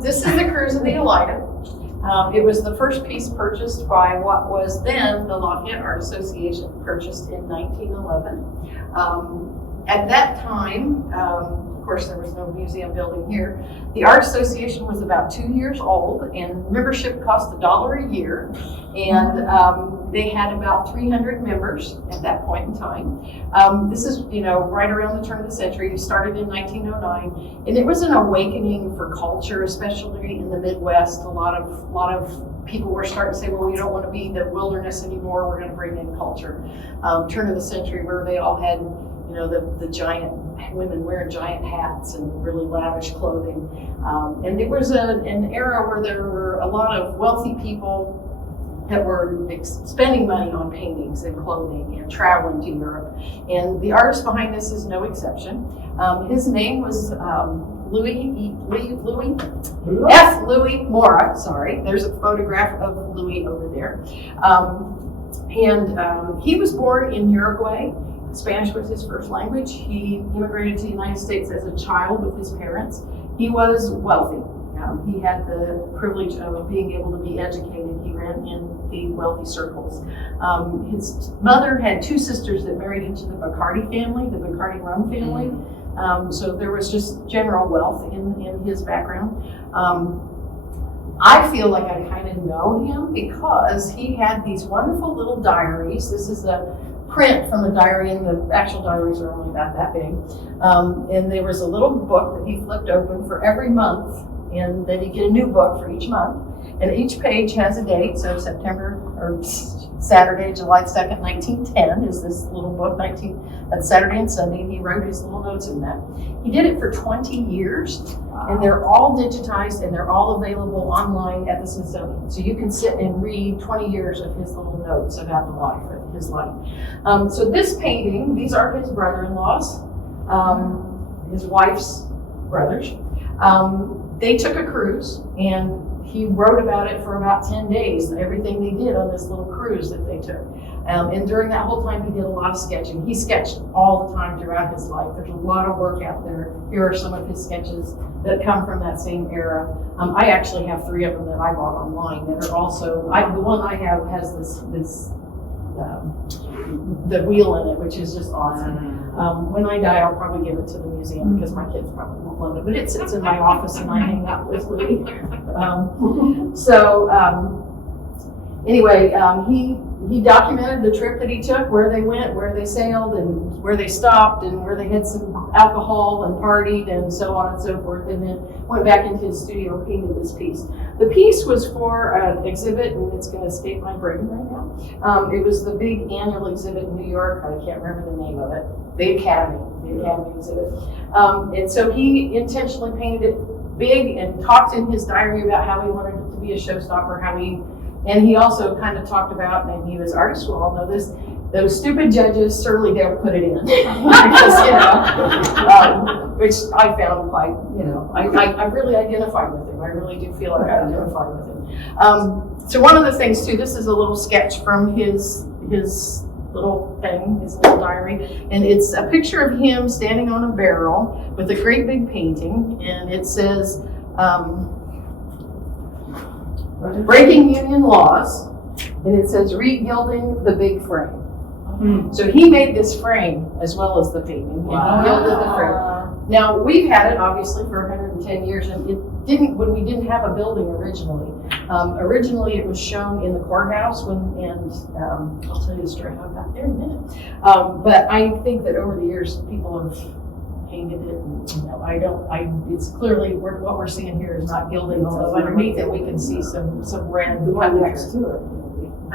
This is the Cruise of the Elida. It was the first piece purchased by what was then the Lafayette Art Association, purchased in 1911. At that time, of course, there was no museum building here. The Art Association was about 2 years old, and membership cost $1 a year. And they had about 300 members at that point in time. This is, right around the turn of the century. It started in 1909, and it was an awakening for culture, especially in the Midwest. A lot of people were starting to say, well, we don't want to be the wilderness anymore. We're going to bring in culture. Turn of the century, where they all had, the giant women wearing giant hats and really lavish clothing. And there was an era where there were a lot of wealthy people that were spending money on paintings and clothing and traveling to Europe. And the artist behind this is no exception. His name was Louis Mora, sorry. There's a photograph of Louis over there. He was born in Uruguay. Spanish was his first language. He immigrated to the United States as a child with his parents. He was wealthy. He had the privilege of being able to be educated. He ran in the wealthy circles. His mother had two sisters that married into the Bacardi family, the Bacardi rum family. So there was just general wealth in his background. I feel like I kind of know him because he had these wonderful little diaries. This is a print from a diary, and the actual diaries are only about that big. And there was a little book that he flipped open for every month, and then you get a new book for each month. And each page has a date, so Saturday, July 2nd, 1910 is this little book, that's Saturday and Sunday, and he wrote his little notes in that. He did it for 20 years, and they're all digitized, and they're all available online at the Smithsonian. So you can sit and read 20 years of his little notes about the life of his life. So this painting, these are his brother-in-laws, his wife's brothers. They took a cruise, and he wrote about it for about 10 days, everything they did on this little cruise that they took. And during that whole time, he did a lot of sketching. He sketched all the time throughout his life. There's a lot of work out there. Here are some of his sketches that come from that same era. I actually have 3 of them that I bought online that are also, the one I have has the wheel in it, which is just awesome. When I die, I'll probably give it to the museum because my kids probably won't love it, but it sits in my office and I hang out with Louie. Anyway, he documented the trip that he took, where they went, where they sailed, and where they stopped, and where they had some alcohol and partied, and so on and so forth, and then went back into his studio and painted this piece. The piece was for an exhibit, and it's going to escape my brain right now. It was the big annual exhibit in New York. I can't remember the name of it. The Academy exhibit. And so he intentionally painted it big and talked in his diary about how he wanted it to be a showstopper, and he also kind of talked about, and you as artists will all know this, those stupid judges certainly don't put it in. Because, which I found quite, I really identified with him. I really do feel like I identified with him. So one of the things too, this is a little sketch from his little thing, his little diary, and it's a picture of him standing on a barrel with a great big painting, and it says, breaking union laws, and it says regilding the big frame. So he made this frame as well as the painting, and he gilded the frame. Now we've had it obviously for 110 years, and when we didn't have a building originally. Originally it was shown in the courthouse and I'll tell you the story how I got there in a minute. But I think that over the years people have painted it, and it's clearly what we're seeing here is not gilding, although underneath it we can see some red next to it.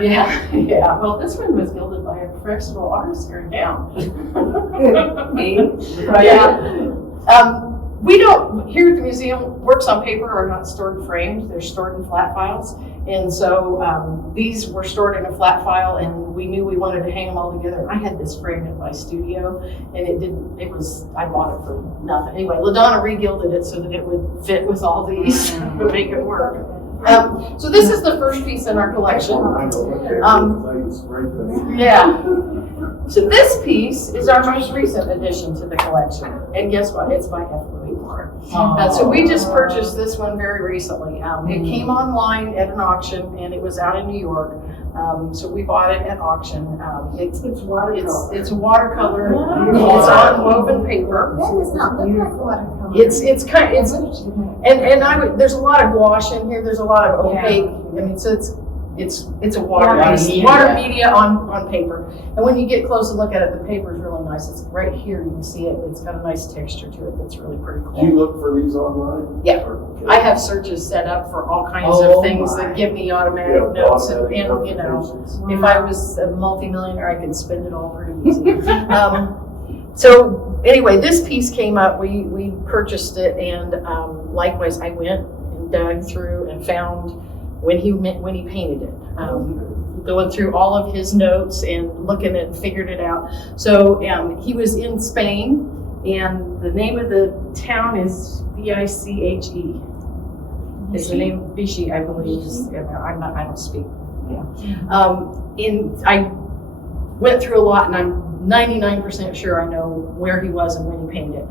Yeah. Well, this one was gilded by a professional artist here in town. We don't, here at the museum, works on paper are not stored in frames, they're stored in flat files. And so these were stored in a flat file, and we knew we wanted to hang them all together. I had this frame in my studio, and I bought it for nothing. Anyway, LaDonna re-gilded it so that it would fit with all these to make it work. So this is the first piece in our collection. So this piece is our most recent addition to the collection. And guess what? It's by Akeley. So we just purchased this one very recently. It came online at an auction, and it was out in New York. So we bought it at auction. It's watercolor. It's watercolor. It's on woven paper. That does not look like watercolor. There's a lot of gouache in here. There's a lot of opaque. I mean, so it's a water media on paper. And when you get close and look at it, the paper is really nice. It's right here, you can see it. It's got a nice texture to it that's really pretty cool. Do you look for these online? Yeah. Okay. I have searches set up for all kinds of things that give me automatic notes. And you know, if I was a multimillionaire, I could spend it all pretty easy. So anyway, this piece came up, we purchased it, and likewise I went and dug through and found when he painted it, going through all of his notes and looking and figured it out. So he was in Spain, and the name of the town is Viche. Is the name Vichy, I believe. I don't speak. Yeah. I went through a lot, and I'm 99% sure I know where he was and when he painted it.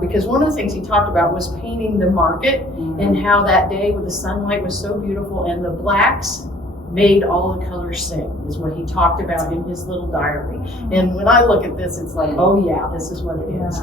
Because one of the things he talked about was painting the market and how that day with the sunlight was so beautiful, and the blacks made all the colors sing, is what he talked about in his little diary. And when I look at this, it's like, oh yeah, this is what it is.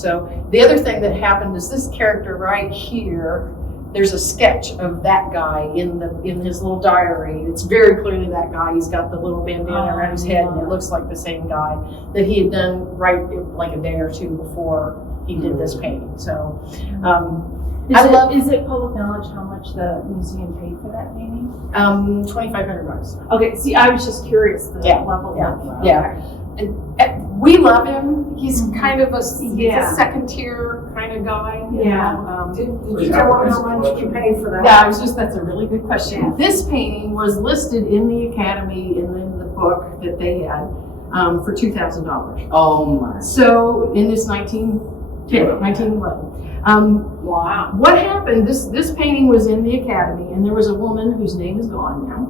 So the other thing that happened is this character right here, there's a sketch of that guy in his little diary. It's very clearly that guy. He's got the little bandana around his head, and it looks like the same guy that he had done right like a day or two before he did this painting. So is it public knowledge how much the museum paid for that painting? $2,500. Okay, see, I was just curious the level of And we love him. He's kind of a second tier kind of guy. Did you tell him how much you paid for that? Yeah, that's a really good question. Yeah. This painting was listed in the Academy and in the book that they had for $2,000. Oh my. So in this 1911. Wow. What happened, this painting was in the Academy, and there was a woman whose name is gone now,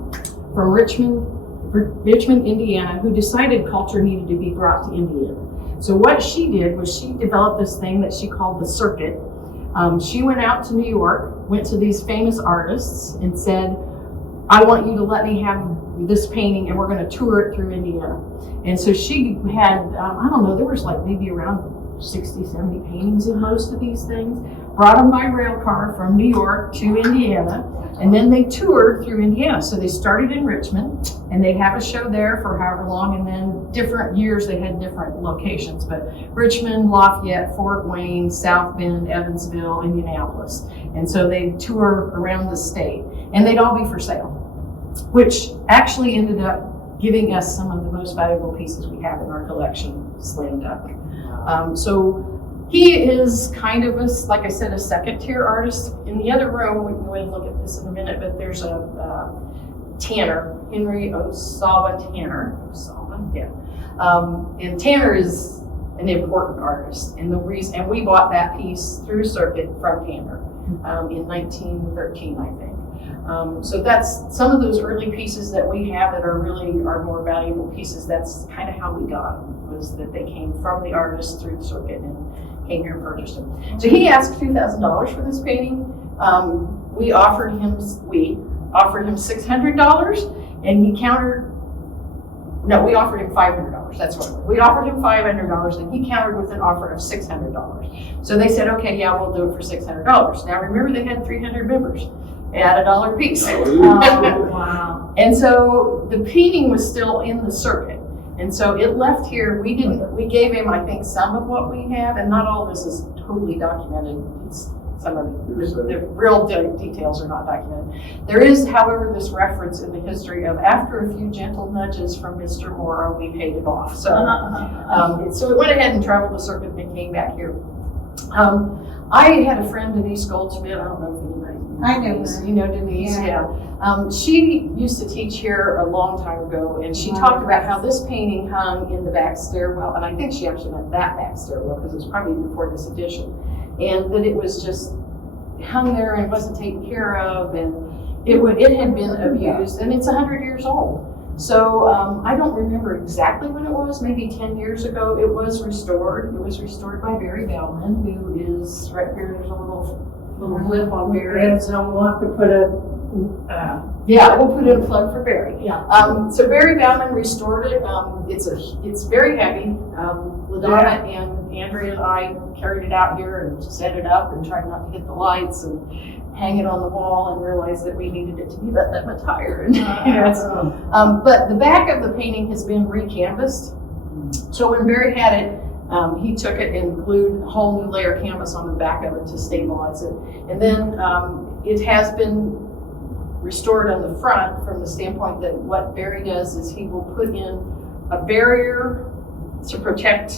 from Richmond, Indiana, who decided culture needed to be brought to Indiana. So what she did was she developed this thing that she called the circuit. She went out to New York, went to these famous artists and said, I want you to let me have this painting, and we're going to tour it through Indiana. And so she had, I don't know, there was like maybe around 60, 70 paintings in most of these things, brought them by rail car from New York to Indiana, and then they toured through Indiana. So they started in Richmond, and they have a show there for however long, and then different years they had different locations, but Richmond, Lafayette, Fort Wayne, South Bend, Evansville, Indianapolis. And so they tour around the state, and they'd all be for sale, which actually ended up giving us some of the most valuable pieces we have in our collection, slam dunk. So he is kind of like I said, a second tier artist. In the other room, we can go ahead and look at this in a minute, but there's a Tanner, Henry Osawa Tanner. And Tanner is an important artist, and we bought that piece through Circuit from Tanner in 1913, I think. So that's some of those early pieces that we have that are really our more valuable pieces. That's kind of how we got them, was that they came from the artist through the Circuit and came here and purchased them. So he asked $2,000 for this painting. We offered him $600, and he countered. No, we offered him $500. That's what we offered him $500, and he countered with an offer of $600. So they said, okay, yeah, we'll do it for $600. Now remember, they had 300 members at $1 a piece. Wow. And so the painting was still in the Circuit. And so it left here. We gave him, I think, some of what we have, and not all this is totally documented. Some of the real details are not documented. There is, however, this reference in the history of after a few gentle nudges from Mr. Morrow, we paid it off. So, so it went ahead and traveled the Circuit and came back here. I had a friend, Denise Goldschmidt. I don't know if anybody knows. I know Denise. You know Denise? Yeah. She used to teach here a long time ago, and she talked about how this painting hung in the back stairwell, and I think she actually meant that back stairwell because it was probably before this edition, and that it was just hung there and wasn't taken care of, and it had been abused, and it's 100 years old. So I don't remember exactly when it was, maybe 10 years ago, it was restored. It was restored by Barry Bowman, who is right here. There's a little clip on Barry. And so we'll have to put a, Yeah, we'll put in a plug for Barry. Yeah. So Barry Bowman restored it. It's very heavy. LaDonna and Andrea and I carried it out here and set it up and tried not to hit the lights and hang it on the wall and realized that we needed it to be that much higher. And, but the back of the painting has been recanvassed. So when Barry had it, he took it and glued a whole new layer of canvas on the back of it to stabilize it. And then it has been restored on the front from the standpoint that what Barry does is he will put in a barrier to protect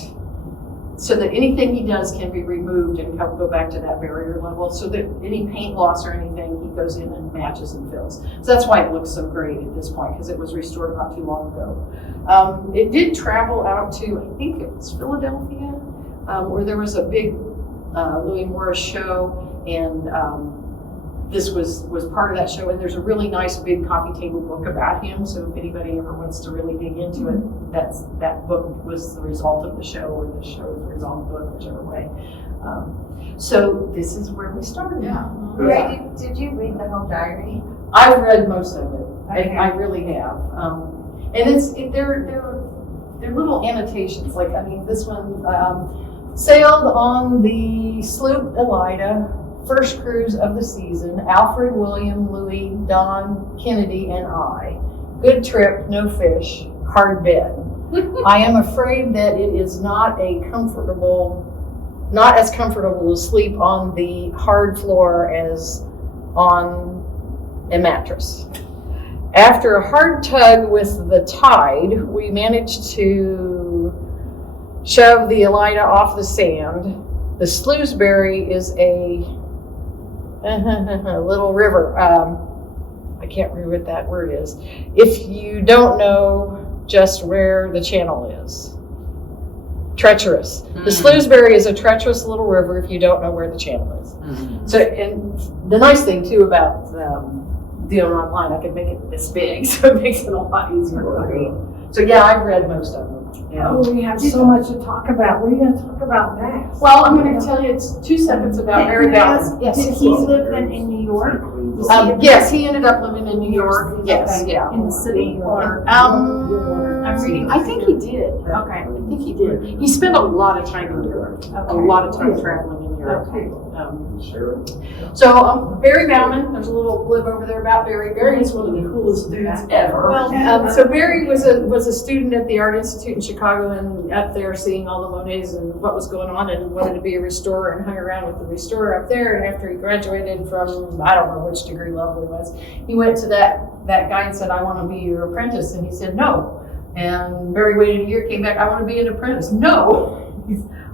so that anything he does can be removed and go back to that barrier level, so that any paint loss or anything, he goes in and matches and fills. So that's why it looks so great at this point, because it was restored not too long ago. It did travel out to, I think it was Philadelphia, where there was a big Louis Morris show, and this was part of that show, and there's a really nice big coffee table book about him, so if anybody ever wants to really dig into it, that book was the result of the show, or the show was the result of the book, whichever way. So this is where we started. Yeah. Ray, did you read the whole diary? I've read most of it. Okay. I really have. And they're little annotations, like, I mean, this one, sailed on the sloop Elida, first cruise of the season, Alfred, William, Louis, Don, Kennedy, and I. Good trip, no fish, hard bed. I am afraid that it is not as comfortable to sleep on the hard floor as on a mattress. After a hard tug with the tide, we managed to shove the Elida off the sand. The Shrewsbury is a little river. I can't remember what that word is. If you don't know just where the channel is. Treacherous. The Shrewsbury is a treacherous little river if you don't know where the channel is. So, and the nice thing too about dealing online, I can make it this big, so it makes it a lot easier to read. So yeah, I've read most of them. Yeah. oh, we have so much to talk about. What are you going to talk about next? Well, I'm going to tell you, it's 2 seconds about Barry Bowman. Yes. Did he live then in New York? Yes, he ended up living in New York. Yes, Okay. yeah. In the city, or? I'm reading. I think he did. Okay. I think he did. He spent a lot of time in Europe. A lot of time traveling in Europe. Okay. So Barry Bowman, there's a little blip over there about Barry. Barry is one of the coolest dudes ever. So Barry was a student at the Art Institute in Chicago, and up there seeing all the Monets and what was going on, and wanted to be a restorer and hung around with the restorer up there. And after he graduated from, I don't know which degree level it was, he went to that guy and said, I want to be your apprentice. And he said, no. And Barry waited a year, came back, I want to be an apprentice. No.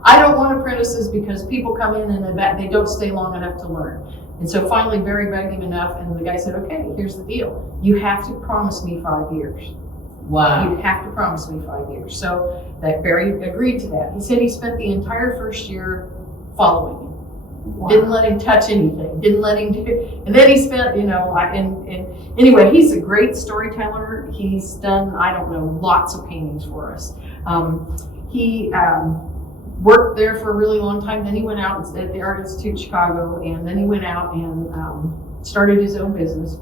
I don't want apprentices because people come in and they don't stay long enough to learn. And so finally Barry begged him enough, and the guy said, okay, here's the deal. You have to promise me 5 years. Wow. You have to promise me 5 years. So that Barry agreed to that. He said he spent the entire first year following him. Wow. Didn't let him touch anything. Didn't let him do it. And then he spent, and anyway, he's a great storyteller. He's done, I don't know, lots of paintings for us. He worked there for a really long time. Then he went out at the Art Institute Chicago, and then he went out and started his own business.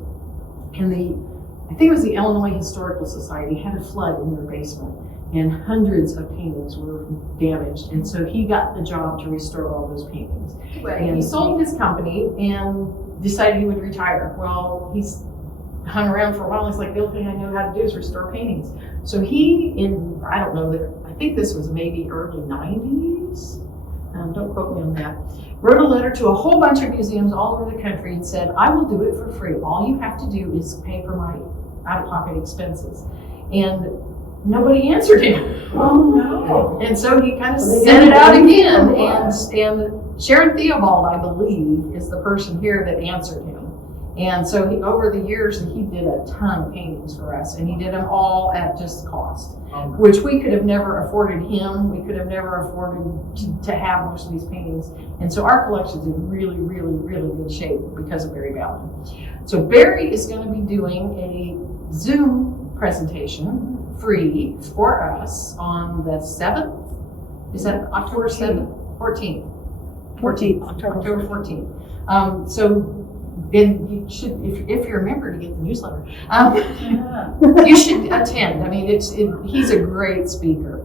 And I think it was the Illinois Historical Society had a flood in their basement, and hundreds of paintings were damaged. And so he got the job to restore all those paintings. And he sold his company and decided he would retire. Well, he's hung around for a while. He's like, the only thing I know how to do is restore paintings. So he, I don't know, I think this was maybe early 90s, don't quote me on that, wrote a letter to a whole bunch of museums all over the country and said, I will do it for free. All you have to do is pay for my out-of-pocket expenses. And nobody answered him. Oh, no. And so he kind of sent it out again. And Sharon Theobald, I believe, is the person here that answered him. And so over the years, he did a ton of paintings for us, and he did them all at just cost, which we could have never afforded him. We could have never afforded to have most of these paintings. And so our collection's in really, really, really good shape because of Barry Bowman. So Barry is going to be doing a Zoom presentation free for us on the 7th. Is that October 7th? 14th. 14th. October 14th. So then you should, if you're a member, to get the newsletter, you should attend. I mean, he's a great speaker.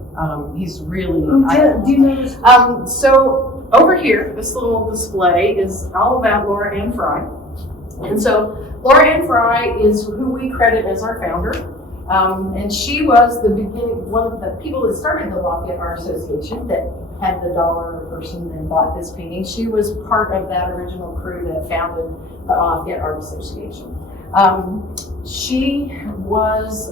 He's really. Do you know this? So over here, this little display is all about Lorie and Frye. And so Lorie and Frye is who we credit as our founder. And she was the beginning, one of the people that started the Lafayette Art Association that had the dollar person and bought this painting. She was part of that original crew that founded the Lafayette Art Association. She was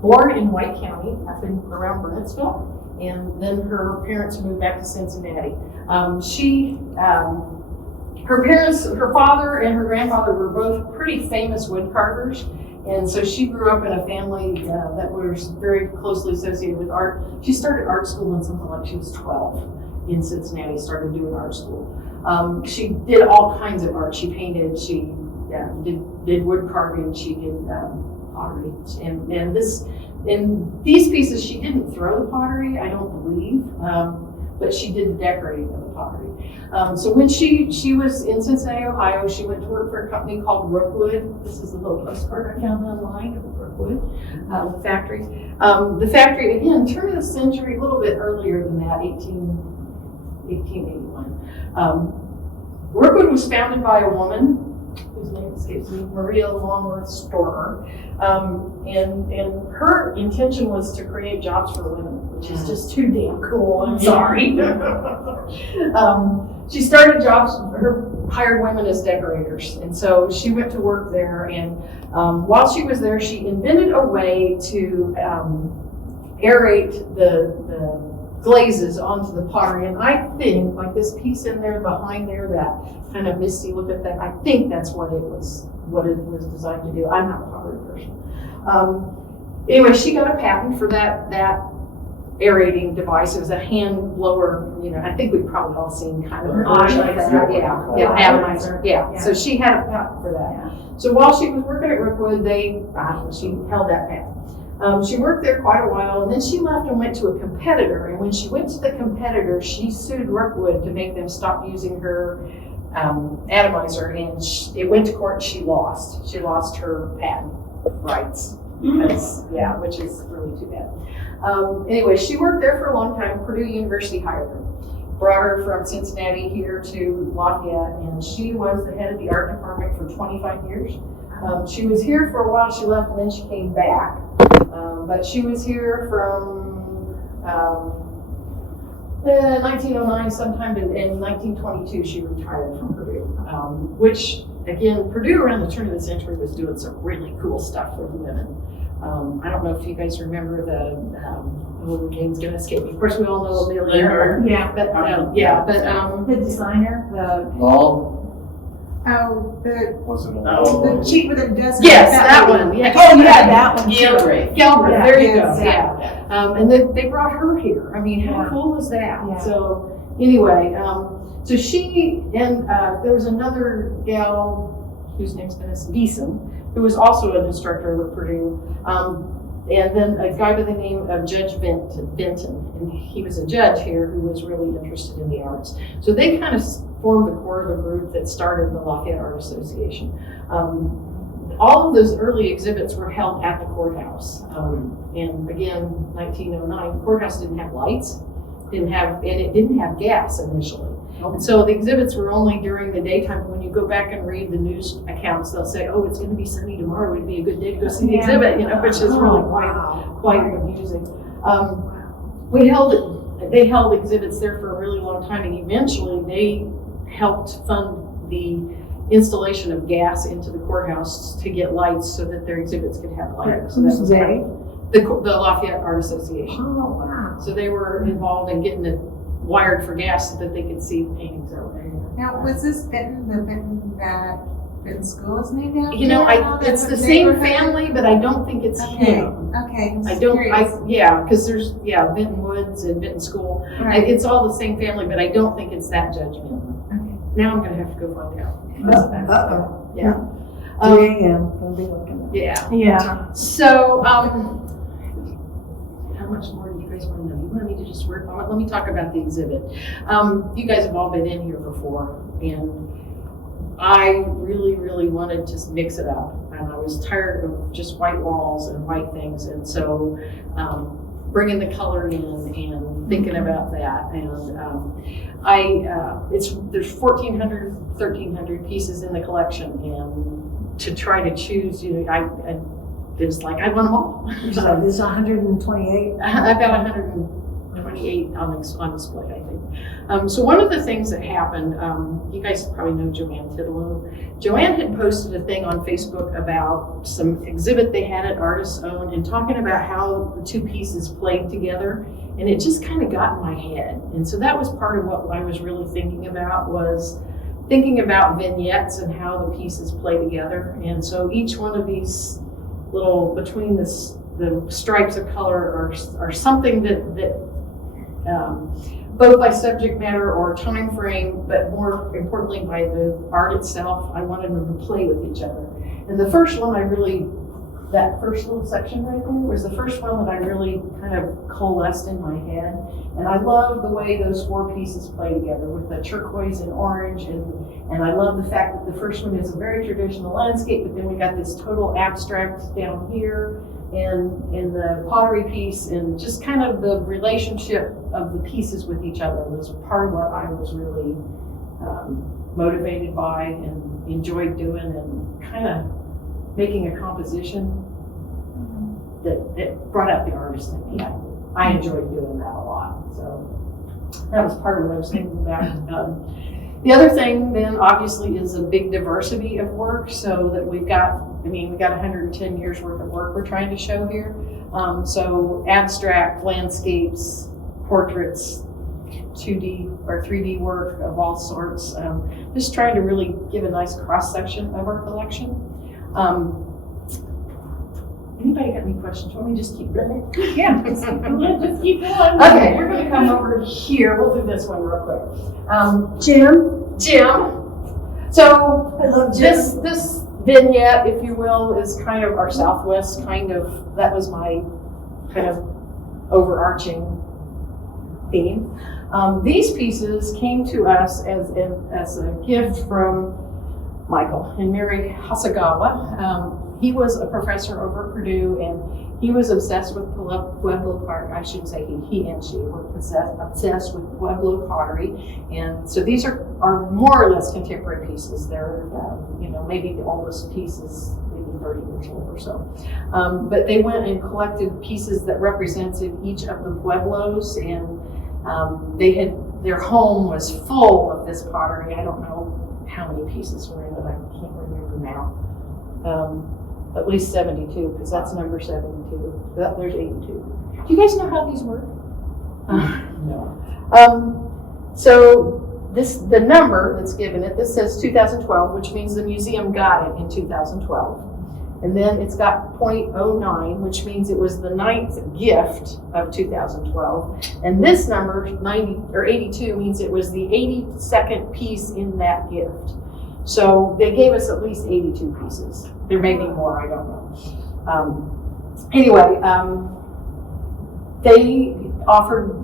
born in White County, up in around Burnettsville, and then her parents moved back to Cincinnati. Her parents, her father and her grandfather were both pretty famous wood carvers. And so she grew up in a family that was very closely associated with art. She started art school in something like she was 12 in Cincinnati, started doing art school. She did all kinds of art. She painted, she did wood carving, she did pottery. And these pieces, she didn't throw the pottery, I don't believe, but she did the decorating of the pottery. So when she was in Cincinnati, Ohio, she went to work for a company called Rookwood. This is a little postcard I found online of Rookwood, the factory. The factory, again, turn of the century, a little bit earlier than that, 1881. Rookwood was founded by a woman whose name escapes me, Maria Longworth Storer. And her intention was to create jobs for women, which is just too damn cool, I'm sorry. She started jobs, hired women as decorators. And so she went to work there, and while she was there, she invented a way to aerate the glazes onto the pottery. And I think, like this piece in there, behind there, that kind of misty look at that, I think that's what it was designed to do. I'm not a pottery person. Anyway, she got a patent for that aerating device. It was a hand blower, I think we've probably all seen kind of a version of that. Yeah, atomizer. Yeah. So she had a patent for that. Yeah. So while she was working at Rookwood, she held that patent. She worked there quite a while, and then she left and went to a competitor. And when she went to the competitor, she sued Rookwood to make them stop using her atomizer, and it went to court. And she lost. She lost her patent rights, which is really too bad. Anyway, she worked there for a long time. Purdue University hired her, brought her from Cincinnati here to Lafayette, and she was the head of the art department for 25 years. She was here for a while. She left, and then she came back. But she was here from 1909 sometime, and in 1922 she retired from Purdue, which, again, Purdue around the turn of the century was doing some really cool stuff for the women. I don't know if you guys remember the name's going to escape me. Of course, we all know Amelia Earhart. Yeah. But the designer, the cheap with a dozen. Yes, that one. Yeah. Oh, yeah, that one. Galbraith. Yeah, There you yes, go. Yeah. And they brought her here. I mean, how cool is that? Yeah. So anyway, so she and there was another gal whose name's been Beeson, who was also an instructor at Purdue. And then a guy by the name of Judge Benton, and he was a judge here who was really interested in the arts. So they kind of formed the core of the group that started the Lafayette Art Association. All of those early exhibits were held at the courthouse. And again, 1909, the courthouse didn't have lights, and it didn't have gas initially. And so the exhibits were only during the daytime. When you go back and read the news accounts, they'll say, "Oh, it's going to be sunny tomorrow. It'd be a good day to go see the exhibit," which is really quite amusing. They held exhibits there for a really long time, and eventually they helped fund the installation of gas into the courthouse to get lights so that their exhibits could have lights. So that was the Lafayette Art Association. Oh, wow. So they were involved in getting it wired for gas so that they could see the paintings over there. Now, was this Benton, the Benton that Benton School is named after? It's the same family, but I don't think it's him. Okay. Because there's Benton Woods and Benton School. Right. It's all the same family, but I don't think it's that Judge Benton. Okay. Now I'm going to have to go find out. Uh-oh. Yeah. 3 a.m. Gonna be looking at. Yeah. Yeah. So, how much more do you guys want to know? You want me to just work on it? Let me talk about the exhibit. You guys have all been in here before, and I really, really wanted to mix it up. And I was tired of just white walls and white things, and so bringing the color in and thinking about that. And there's 1,400, 1,300 pieces in the collection, and to try to choose, I was like, I want them all. So there's 128. About 128 on display, I think. So one of the things that happened, you guys probably know Joanne Titolo. Joanne had posted a thing on Facebook about some exhibit they had at Artists Own and talking about how the two pieces played together, and it just kind of got in my head. And so that was part of what I was really thinking about, was thinking about vignettes and how the pieces play together. And so each one of these little, between the stripes of color are something that both by subject matter or time frame, but more importantly by the art itself, I wanted them to play with each other. And the first one that first little section right there was the first one that I really kind of coalesced in my head. And I love the way those 4 pieces play together with the turquoise and orange. And I love the fact that the first one is a very traditional landscape, but then we got this total abstract down here. And in the pottery piece, and just kind of the relationship of the pieces with each other was part of what I was really motivated by and enjoyed doing, and kind of making a composition that brought out the artist in me. I enjoyed doing that a lot. So that was part of what I was thinking about. The other thing then obviously is a big diversity of work, so that we got 110 years worth of work we're trying to show here. So abstract, landscapes, portraits, 2D or 3D work of all sorts. Just trying to really give a nice cross-section of our collection. Anybody got any questions? Want me to just keep going? Yeah, just keep going. Okay, we're gonna come over here. We'll do this one real quick. Jim. So I love Jim. this vignette, if you will, is kind of our Southwest that was my kind of overarching theme. These pieces came to us as a gift from Michael and Mary Hasagawa. He was a professor over at Purdue, and he was obsessed with Pueblo pottery. I shouldn't say he and she were obsessed with Pueblo pottery. And so these are more or less contemporary pieces. They're, maybe the oldest pieces, maybe 30 years old or so. But they went and collected pieces that represented each of the Pueblos, and their home was full of this pottery. I don't know how many pieces were in it. I can't remember now. At least 72, because that's number 72. There's 82. Do you guys know how these work? No. So the number that's given it, this says 2012, which means the museum got it in 2012. And then it's got 0.09, which means it was the 9th gift of 2012. And this number, 90 or 82, means it was the 82nd piece in that gift. So they gave us at least 82 pieces. There may be more, I don't know. They offered,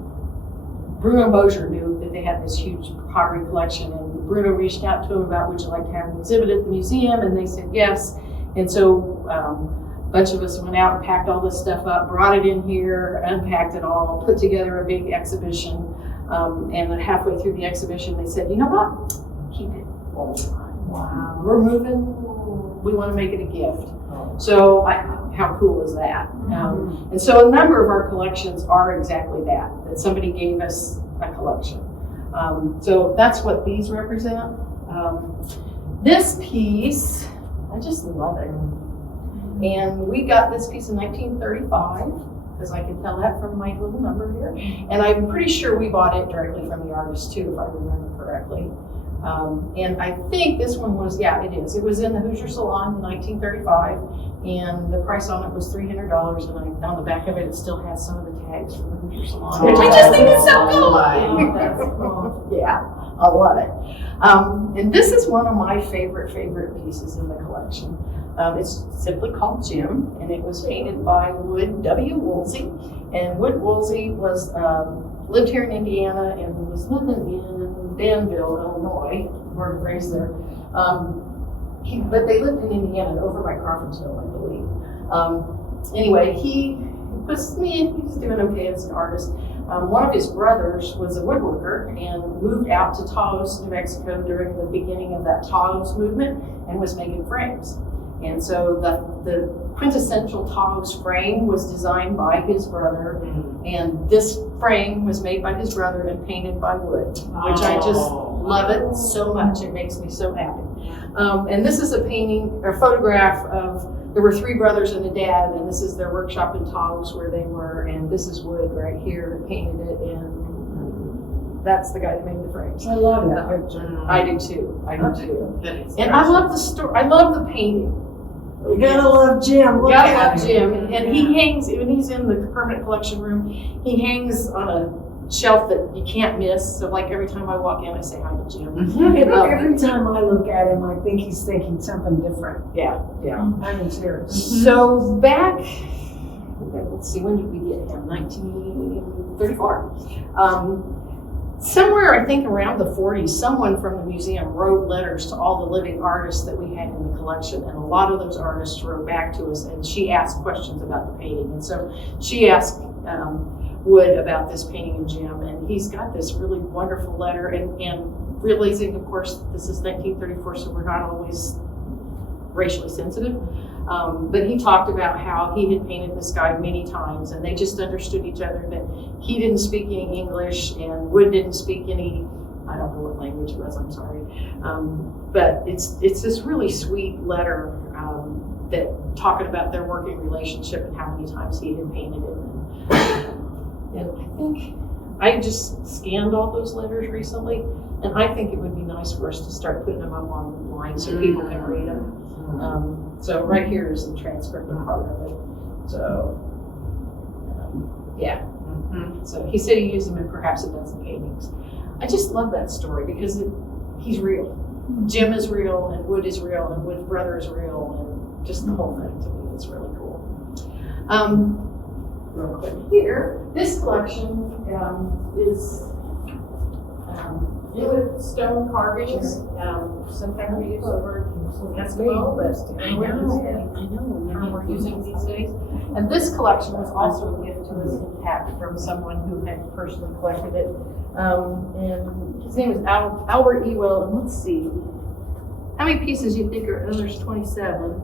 Bruno Mosier knew that they had this huge pottery collection, and Bruno reached out to him about, would you like to have an exhibit at the museum? And they said yes. And so a bunch of us went out and packed all this stuff up, brought it in here, unpacked it all, put together a big exhibition. And then halfway through the exhibition, they said, you know what? Keep it. Wow. We're moving. We want to make it a gift. So how cool is that? And so a number of our collections are exactly that somebody gave us a collection. So that's what these represent. This piece, I just love it. And we got this piece in 1935, because I can tell that from my little number here. And I'm pretty sure we bought it directly from the artist too, if I remember correctly. And I think this one was, it is. It was in the Hoosier Salon in 1935, and the price on it was $300. And on the back of it, it still has some of the tags from the Hair Salon, which I just think is so cool. Oh, that's cool. Yeah, I love it. And this is one of my favorite pieces in the collection. It's simply called Jim, and it was painted by Wood W. Woolsey. And Wood Woolsey was lived here in Indiana and was living in Danville, Illinois, born and raised there. But they lived in Indiana, over by Crawfordsville, I believe. Anyway, he was doing okay as an artist. One of his brothers was a woodworker and moved out to Taos, New Mexico during the beginning of that Taos movement and was making frames. And so the quintessential Taos frame was designed by his brother, and this frame was made by his brother and painted by Wood, which I just love it so much. It makes me so happy. And this is a painting or photograph of, there were 3 brothers and a dad, and this is their workshop in Taos where they were, and this is Wood right here that painted it, and that's the guy that made the frames. I love that picture. I do too. And I love the story. I love the painting. You gotta love Jim. Look Gotta at love him. Jim, and he hangs, when he's in the permanent collection room, he hangs on a shelf that you can't miss. So like every time I walk in, I say hi to Jim. Every time I look at him, I think he's thinking something different. Yeah. I'm serious. So back, let's see, when did we get him? 1934. Somewhere, I think around the 40s, someone from the museum wrote letters to all the living artists that we had in the collection, and a lot of those artists wrote back to us, and she asked questions about the painting. And so she asked Wood about this painting of Jim, and he's got this really wonderful letter, and realizing, of course, this is 1934, so we're not always racially sensitive. But he talked about how he had painted this guy many times, and they just understood each other, that he didn't speak any English and Wood didn't speak any, I don't know what language it was, I'm sorry. But it's this really sweet letter that talking about their working relationship and how many times he had painted him. And I think I just scanned all those letters recently, and I think it would be nice for us to start putting them up online so people can read them. So right here is the transcript part of it. So, yeah. So he said he used them in perhaps a dozen paintings. I just love that story because he's real. Jim is real, and Wood is real, and Wood's brother is real, and just the whole thing to me is really cool. Real quick here, this collection is with stone carvings. Sometimes we use the word Eskimo, but I know we're using these days. And this collection was also a gift to us intact from someone who had personally collected it. And his name is Albert Ewell. And let's see, how many pieces do you think are? There's 27.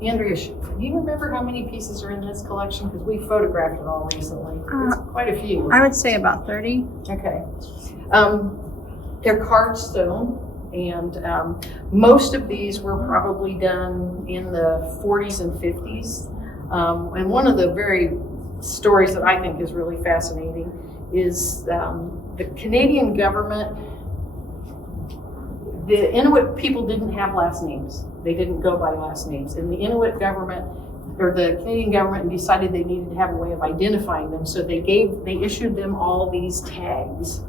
Andrea, do you remember how many pieces are in this collection? Because we photographed it all recently. It's quite a few. I would say about 30. Okay. They're carved stone, and most of these were probably done in the 40s and 50s. And one of the very stories that I think is really fascinating is the Canadian government. The Inuit people didn't have last names. They didn't go by last names. And the Inuit government, or the Canadian government, decided they needed to have a way of identifying them. So they issued them all these tags.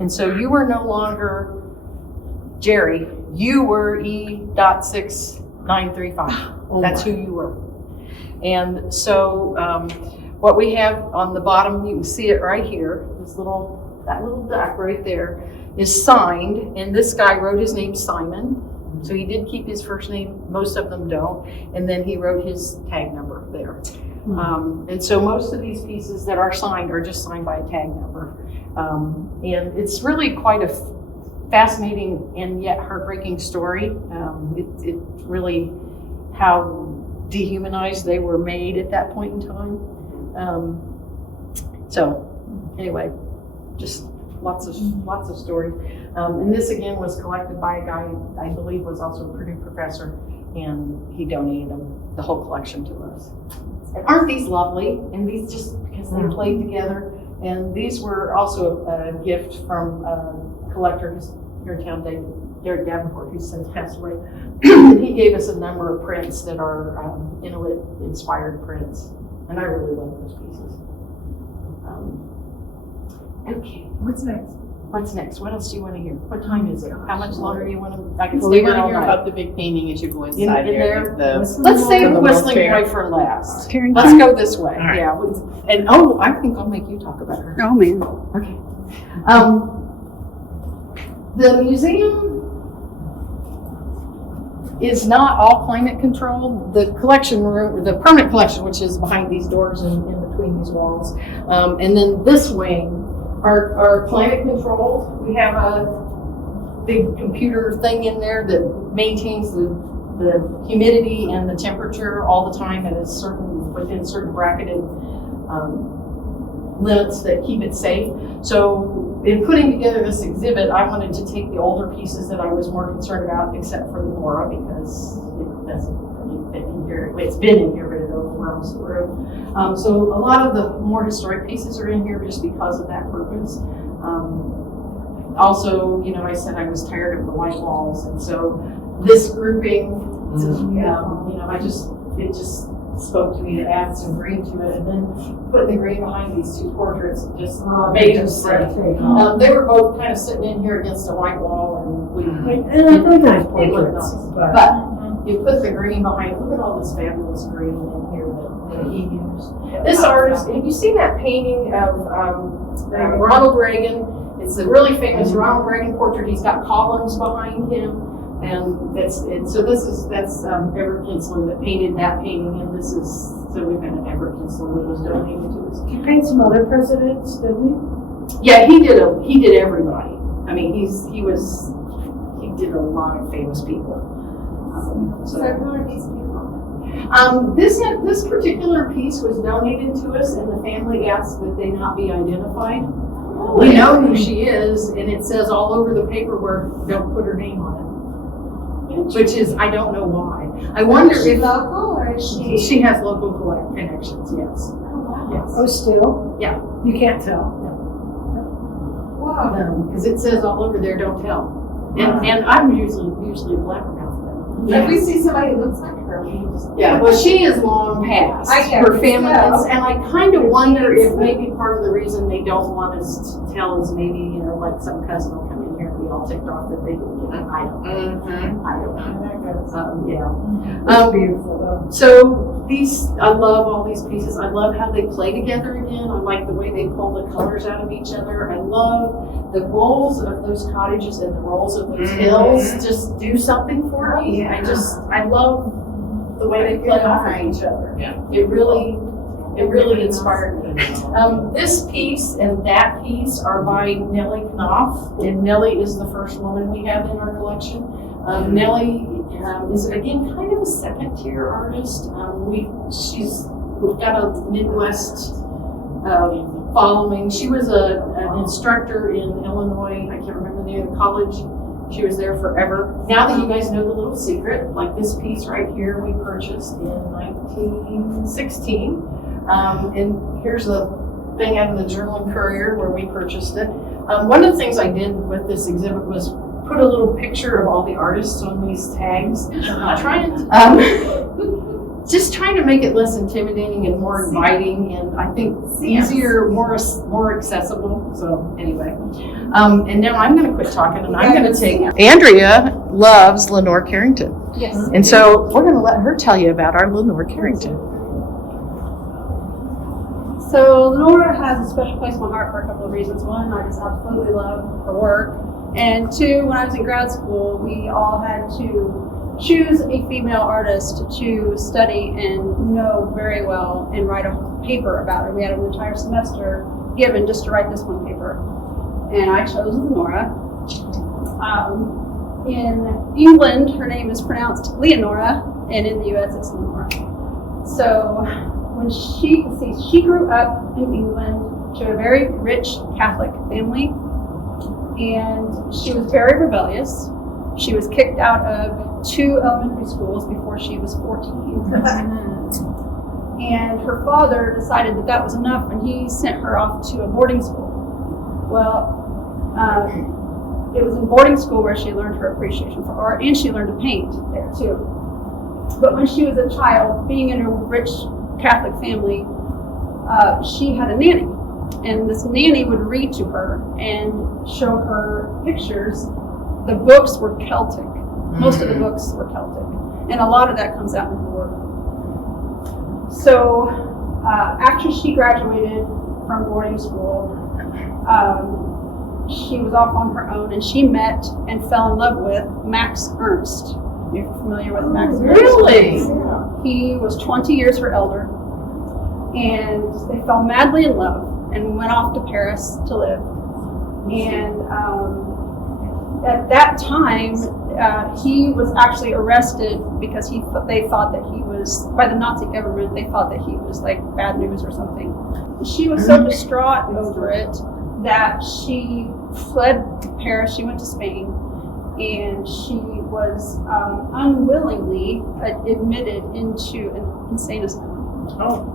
And so you were no longer Jerry, you were E.6935. That's who you were. And so what we have on the bottom, you can see it right here, that little duck right there is signed, and this guy wrote his name Simon. So he did keep his first name, most of them don't, and then he wrote his tag number there. And so most of these pieces that are signed are just signed by a tag number. And it's really quite a fascinating and yet heartbreaking story. It really how dehumanized they were made at that point in time. So anyway, just lots of stories. And this again was collected by a guy I believe was also a Purdue professor, and he donated the whole collection to us. And aren't these lovely? And these just because they played together. And these were also a gift from a collector who's here in town, Derek Davenport, who's since passed away. He gave us a number of prints that are Inuit-inspired prints. And I really love those pieces. Okay, What's next? what's next? What else do you want to hear? What time is it? How much longer do you want to? I can Well, stay we here want all to hear night. about the big painting as you go In inside there? there. Let's save the Whistling wheelchair. Boy for last. Karen, Let's go this way. All right. Yeah. And I think I'll make you talk about her. Oh, man. Okay. The museum is not all climate controlled. The collection room, the permanent collection, which is behind these doors and in between these walls, and then this wing are climate controlled. We have a big computer thing in there that maintains the humidity and the temperature all the time at within certain bracketed limits that keep it safe. So in putting together this exhibit, I wanted to take the older pieces that I was more concerned about, except for the Nora, because it doesn't really fit in here. It's been in here, but it overwhelms the room. So a lot of the more historic pieces are in here just because of that purpose. Also, I said I was tired of the white walls, and so this grouping, it just spoke to me to add some green to it, and then putting the green behind these two portraits just made them safe. They were both kind of sitting in here against a white wall, and They're nice it looked portraits. nice. But you put the green behind. Look at all this fabulous green in here that he used. This artist, have you seen that painting of Ronald Reagan? It's a really famous Ronald Reagan portrait. He's got columns behind him. And that's Everett Kinsler that painted that painting, and this is, so we've got an Everett Kinsler that was donated to us. He painted some other presidents, didn't he? Yeah, he did everybody. I mean, he did a lot of famous people. So who are these people? This particular piece was donated to us, and the family asked that they not be identified. We know who she is, and it says all over the paperwork, don't put her name on it. Which is, I don't know why. I wonder Is she if local or is she? she has local connections, yes. Yes. Oh, still? Yeah. You can't tell. Wow. Because it says all over there, don't tell. And I'm usually blabbermouth. If we see somebody who looks like her, we just. Yeah, well, she is long past I get her it, family, yeah. and I kind of wonder if maybe part of the reason they don't want us to tell is maybe, like some cousin will come in here and be all ticked off that they didn't get it. I don't know. I don't know. That's beautiful, though. So I love all these pieces. I love how they play together again. I like the way they pull the colors out of each other. I love the rolls of those cottages and the rolls of those hills just do something for me. Yeah. I love the way they play off of each other. Yeah. It really inspired me. This piece and that piece are by Nellie Knopf, and Nellie is the first woman we have in our collection. Nellie is again kind of a second-tier artist. We've got a Midwest following. She was an instructor in Illinois. I can't remember the name of the college. She was there forever. Now that you guys know the little secret, like this piece right here, we purchased in 1916. And here's the thing out of the Journal and Courier where we purchased it. One of the things I did with this exhibit was put a little picture of all the artists on these tags. Just trying to make it less intimidating and more inviting, and I think easier, more accessible. So anyway, and now I'm going to quit talking, and I'm going to take. Andrea loves Lenore Carrington. Yes. And so we're going to let her tell you about our Lenore Carrington. So Lenore has a special place in my heart for a couple of reasons. One, I just absolutely love her work. And two, when I was in grad school, we all had to choose a female artist to study and know very well and write a paper about her. We had an entire semester given just to write this one paper. And I chose Lenora. In England, her name is pronounced Leonora, and in the US, it's Lenora. So when she grew up in England to a very rich Catholic family, and she was very rebellious. She was kicked out of 2 elementary schools before she was 14. And her father decided that was enough, and he sent her off to a boarding school. Well, it was in boarding school where she learned her appreciation for art, and she learned to paint there too. But when she was a child, being in a rich Catholic family, she had a nanny. And this nanny would read to her and show her pictures. The books were Celtic. Most of the books were Celtic. And a lot of that comes out in her work. So after she graduated from boarding school, she was off on her own and she met and fell in love with Max Ernst. You're familiar with Max Ernst? Really? He was 20 years her elder. And they fell madly in love and went off to Paris to live. And at that time, he was actually arrested because they thought that he was, by the Nazi government, they thought that he was like bad news or something. She was so distraught over it that she fled to Paris, she went to Spain, and she was unwillingly admitted into an insane asylum. Oh.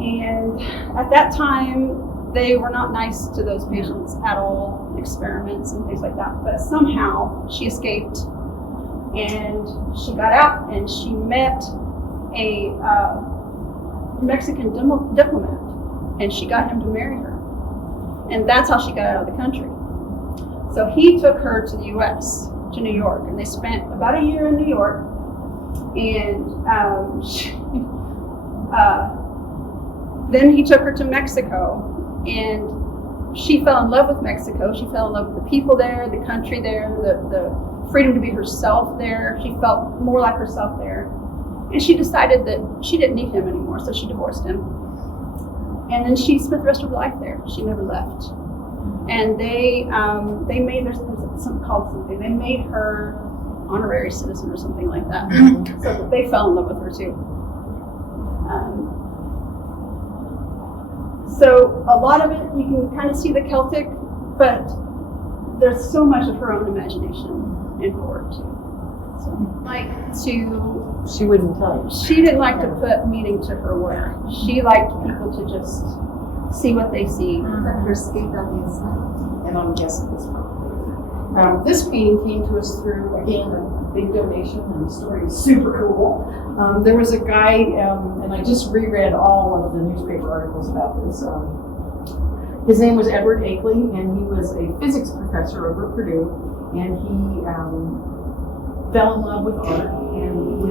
And at that time, they were not nice to those patients at all, experiments and things like that. But somehow she escaped and she got out and she met a Mexican diplomat and she got him to marry her. And that's how she got out of the country. So he took her to the US, to New York, and they spent about a year in New York. And then he took her to Mexico, and she fell in love with Mexico. She fell in love with the people there, the country there, the freedom to be herself there. She felt more like herself there. And she decided that she didn't need him anymore, so she divorced him. And then she spent the rest of her life there. She never left. And they made her something. They made her honorary citizen or something like that. So that they fell in love with her too. So a lot of it, you can kind of see the Celtic, but there's so much of her own imagination in her work too. So, She wouldn't tell you. she didn't like to put meaning to her work. She liked people to just see what they see. Her escape on the inside. And I'm guessing this one. This painting came to us through, again, a big donation, and the story is super cool. There was a guy, and I just reread all of the newspaper articles about this. His name was Edward Akeley, and he was a physics professor over at Purdue, and he fell in love with art and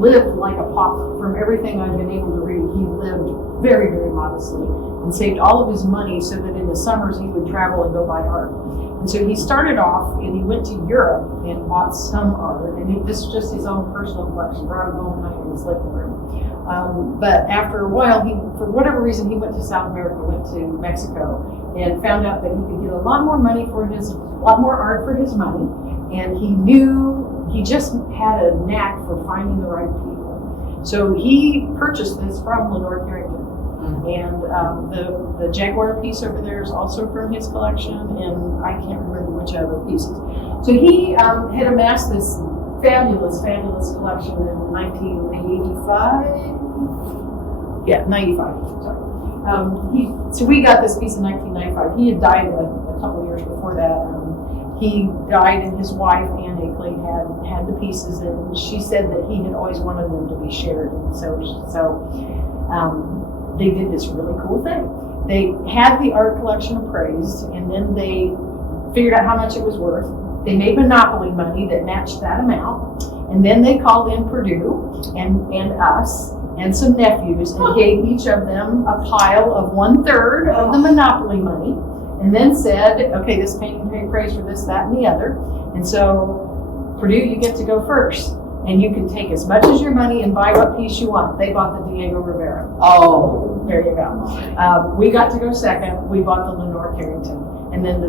lived like a pauper. From everything I've been able to read, he lived very, very modestly and saved all of his money so that in the summers he would travel and go buy art. And so he started off and he went to Europe and bought some art, and this is just his own personal collection, brought it home in his living room. But after a while, for whatever reason, he went to South America, went to Mexico, and found out that he could get a lot more art for his money, and he just had a knack for finding the right people. So he purchased this from Lenore Carrington. And the Jaguar piece over there is also from his collection, and I can't remember which other pieces. So he had amassed this fabulous collection in 1985. Yeah, 95. Sorry. So we got this piece in 1995. He had died a couple of years before that. He died, and his wife, Ann Akeley, had the pieces, and she said that he had always wanted them to be shared. And so they did this really cool thing. They had the art collection appraised, and then they figured out how much it was worth. They made monopoly money that matched that amount, and then they called in Purdue and us and some nephews and gave each of them a pile of 1/3 of the monopoly money, and then said, okay, this painting paid praise for this, that, and the other. And so, Purdue, you get to go first. And you can take as much as your money and buy what piece you want. They bought the Diego Rivera. Oh, there you go. We got to go second. We bought the Lenore Carrington. And then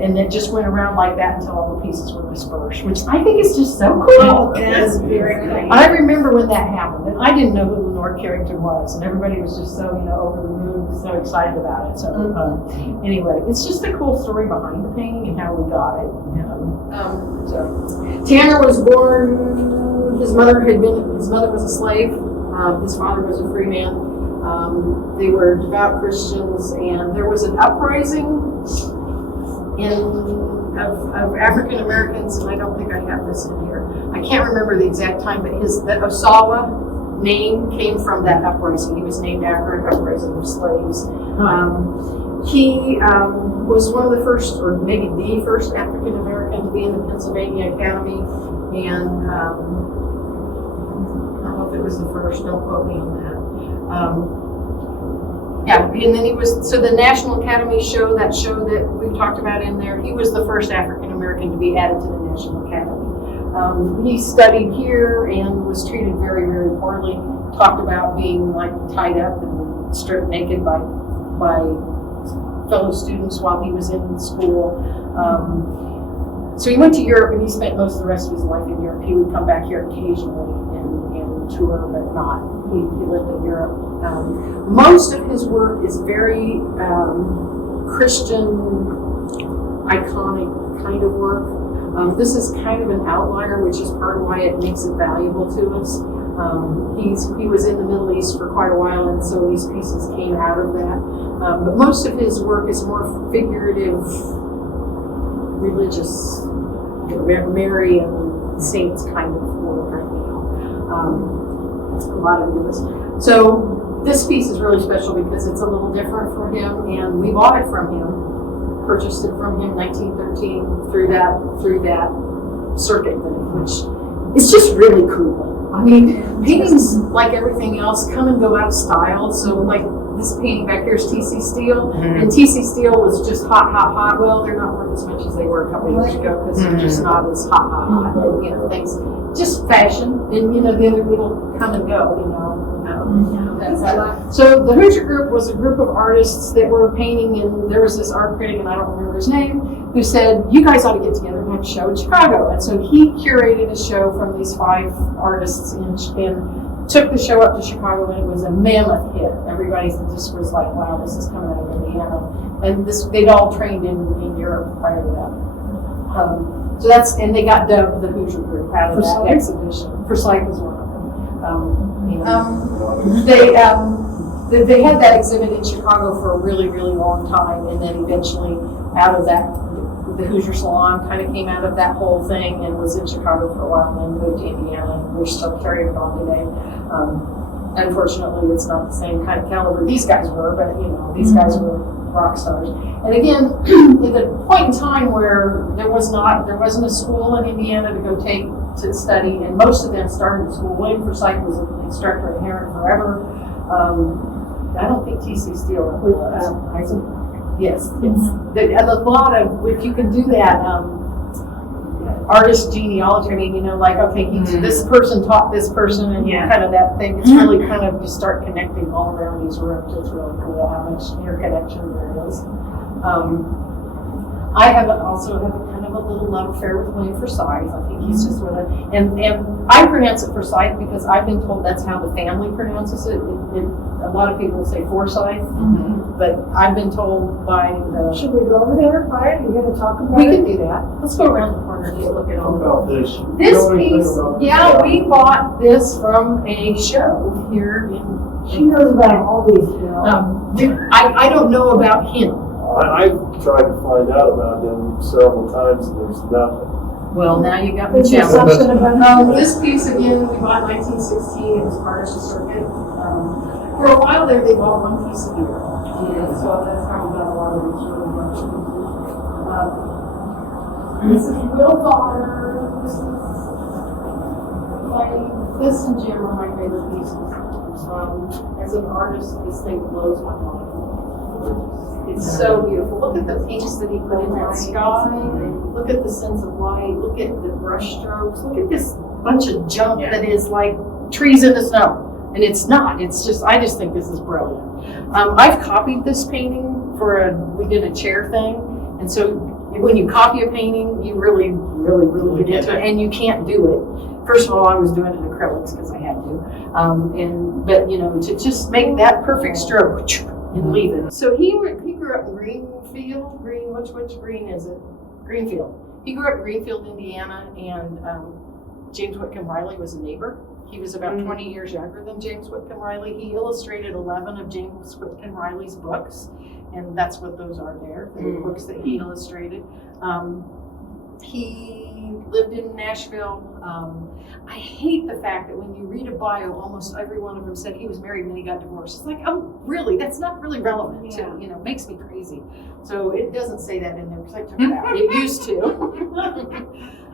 and it just went around like that until all the pieces were dispersed, which I think is just so cool. That's very cool. I remember when that happened, and I didn't know who Lenore Carrington was, and everybody was just so, over the moon, so excited about it. So anyway, it's just a cool story behind the painting and how we got it. Tanner was born. His mother was a slave. His father was a free man. They were devout Christians, and there was an uprising of African Americans, and I don't think I have this in here. I can't remember the exact time, but the Osawa name came from that uprising. He was named after an uprising of slaves. He was one of the first, or maybe the first African American to be in the Pennsylvania Academy, and I don't know if it was the first, don't quote me on that. Yeah, and then he was, so the National Academy show, that show that we talked about in there, he was the first African American to be added to the National Academy. He studied here and was treated very, very poorly, talked about being like tied up and stripped naked by fellow students while he was in school. So he went to Europe and he spent most of the rest of his life in Europe. He would come back here occasionally and tour, but not. He lived in Europe. Most of his work is very Christian, iconic kind of work. This is kind of an outlier, which is part of why it makes it valuable to us. He was in the Middle East for quite a while, and so these pieces came out of that. But most of his work is more figurative, religious, Mary and saints kind of work right now. A lot of it is. So this piece is really special because it's a little different for him, and we bought it from him, purchased it from him 1913 through that circuit thing, which is just really cool. I mean, paintings, like everything else, come and go out of style. So, like this painting back here is TC Steele, and TC Steele was just hot. Well, they're not worth as much as they were a couple years ago because they're just not as hot. You know, things, just fashion, and the other people come and go. So the Hoosier Group was a group of artists that were painting, and there was this art critic, and I don't remember his name, who said, you guys ought to get together and have a show in Chicago. And so he curated a show from these 5 artists and took the show up to Chicago, and it was a mammoth hit. Everybody just was like, wow, this is coming out of Indiana. And they'd all trained in Europe prior to that. So that's, and they got dubbed the Hoosier Group out of that exhibition. Forsyth was one of them. They had that exhibit in Chicago for a really, really long time, and then eventually out of that, the Hoosier Salon kind of came out of that whole thing and was in Chicago for a while, and then moved to Indiana, and we're still carrying it on today. Unfortunately, it's not the same kind of caliber these guys were, but these guys were rock stars. And again, at the point in time where there wasn't a school in Indiana to go take to study, and most of them started in school. William Forsyth was an instructor at Heron forever. I don't think T.C. Steele was. Yes, a lot of, if you can do that, artist genealogy, I mean, like, okay, this person taught this person, and kind of that thing. It's really kind of, you start connecting all around these rooms. It's really cool how much interconnection there is. I also have a kind of a little love affair with William Forsyth. I think he's just one of, and I pronounce it Forsyth because I've been told that's how the family pronounces it. A lot of people say Forsyth, but I've been told by the. Should we go over there, Frye? You gonna talk about We it? can do that. Let's go around the corner and look at all About this. this piece. Yeah, we bought this from a show here in. She knows about all these, you know. I don't know about him. I've tried to find out about them several times and there's nothing. Well, now you got me Is there challenged. something about This piece again, we bought in 1916. It was part of the circuit. For a while there, they bought one piece a year. And so that's how we got a lot of these really much. This is Will Daughter. This and Jim are my favorite pieces. As an artist, this thing blows my mind. It's so beautiful. Look at the paints that he put in that sky. Look at the sense of light. Look at the brush strokes. Look at this bunch of junk that is like trees in the snow. And it's not. It's just, I just think this is brilliant. I've copied this painting we did a chair thing. And so when you copy a painting, you really, really, really get into it. And you can't do it. First of all, I was doing it in acrylics because I had to. But to just make that perfect stroke and leave it. So he grew up in Greenfield. Which green is it? Greenfield. He grew up in Greenfield, Indiana, and James Whitcomb Riley was a neighbor. He was about 20 years younger than James Whitcomb Riley. He illustrated 11 of James Whitcomb Riley's books, and that's what those are there, the books that he illustrated. He lived in Nashville. I hate the fact that when you read a bio, almost every one of them said he was married and then he got divorced. It's like, oh, really? That's not really relevant to, makes me crazy. So it doesn't say that in there because I took it out. It used to.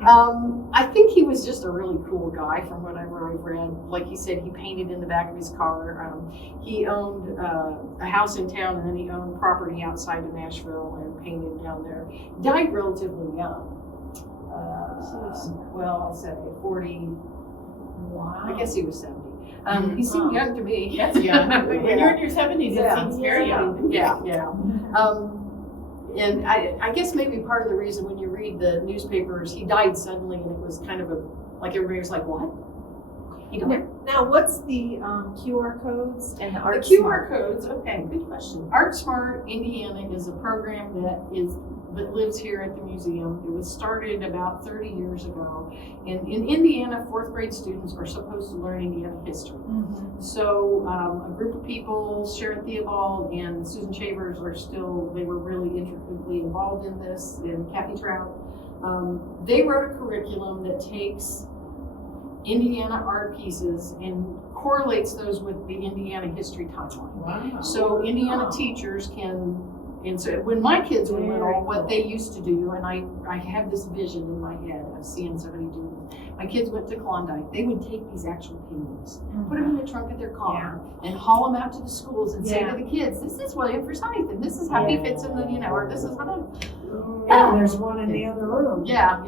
I think he was just a really cool guy from whatever I've read. Like he said, he painted in the back of his car. He owned a house in town and then he owned property outside of Nashville and painted down there. Died relatively young. Well, I said 40. Wow. I guess he was 70. He seemed young to me. That's young. When you're in your 70s, it seems very young. Yeah. And I guess maybe part of the reason when you read the newspapers, he died suddenly, and it was kind of like everybody was like, what? He died. Now, what's the QR codes and the art? The QR codes, okay, good question. ArtSmart Indiana is a program that lives here at the museum. It was started about 30 years ago. And in Indiana, 4th grade students are supposed to learn Indiana history. Mm-hmm. So a group of people, Sharon Theobald and Susan Chavers they were really intricately involved in this, and Kathy Trout. They wrote a curriculum that takes Indiana art pieces and correlates those with the Indiana history timeline. Wow. So Indiana teachers can. And so when my kids were little, what they used to do, and I have this vision in my head of seeing somebody do this. My kids went to Klondike. They would take these actual paintings, put them in the trunk of their car, and haul them out to the schools and say to the kids, this is William Forsythe, and this is how he fits in the, or this is what there's one in the other room. Yeah.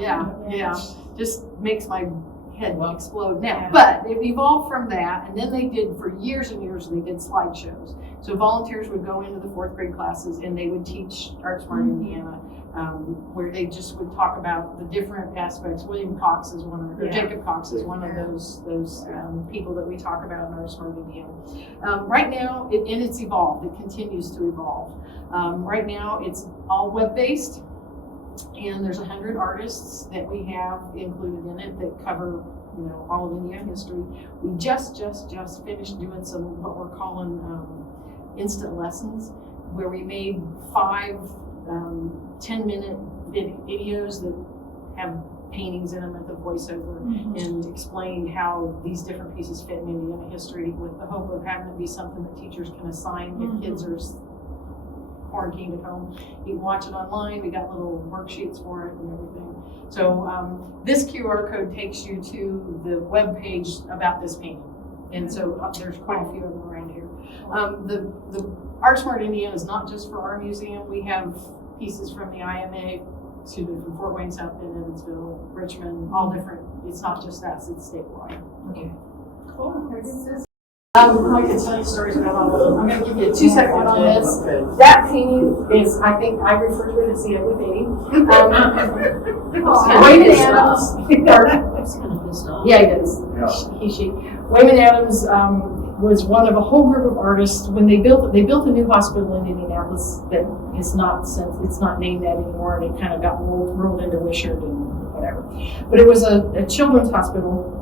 Just makes my head explode now. But it evolved from that, and then they did, for years and years, they did slideshows. So volunteers would go into the 4th grade classes and they would teach ArtSmart Indiana, where they just would talk about the different aspects. William Cox is Jacob Cox is one of those people that we talk about in ArtSmart Indiana. Right now, it's evolved. It continues to evolve. Right now, it's all web-based. And there's 100 artists that we have included in it that cover, all of Indiana history. We just finished doing some what we're calling instant lessons, where we made 5 10-minute videos that have paintings in them with a voiceover and explain how these different pieces fit in Indiana history, with the hope of having it be something that teachers can assign if kids are quarantined at home. You can watch it online. We got little worksheets for it and everything. So this QR code takes you to the web page about this painting. And so there's quite a few of them around here. The ArtSmart Indiana is not just for our museum. We have pieces from the IMA, from Fort Wayne, South Bend, Evansville, Richmond, all different. It's not just us, it's statewide. Okay. Cool. I can tell you stories about all of them. I'm going to give you a 2-second one on this. That painting is, I think, I refer to it as the ugly painting. Raymond Adams. Yeah, he does. She. Raymond Adams was one of a whole group of artists. When they built a new hospital in Indianapolis that is it's not named that anymore, and it kind of got rolled into Wishart and whatever. But it was a children's hospital.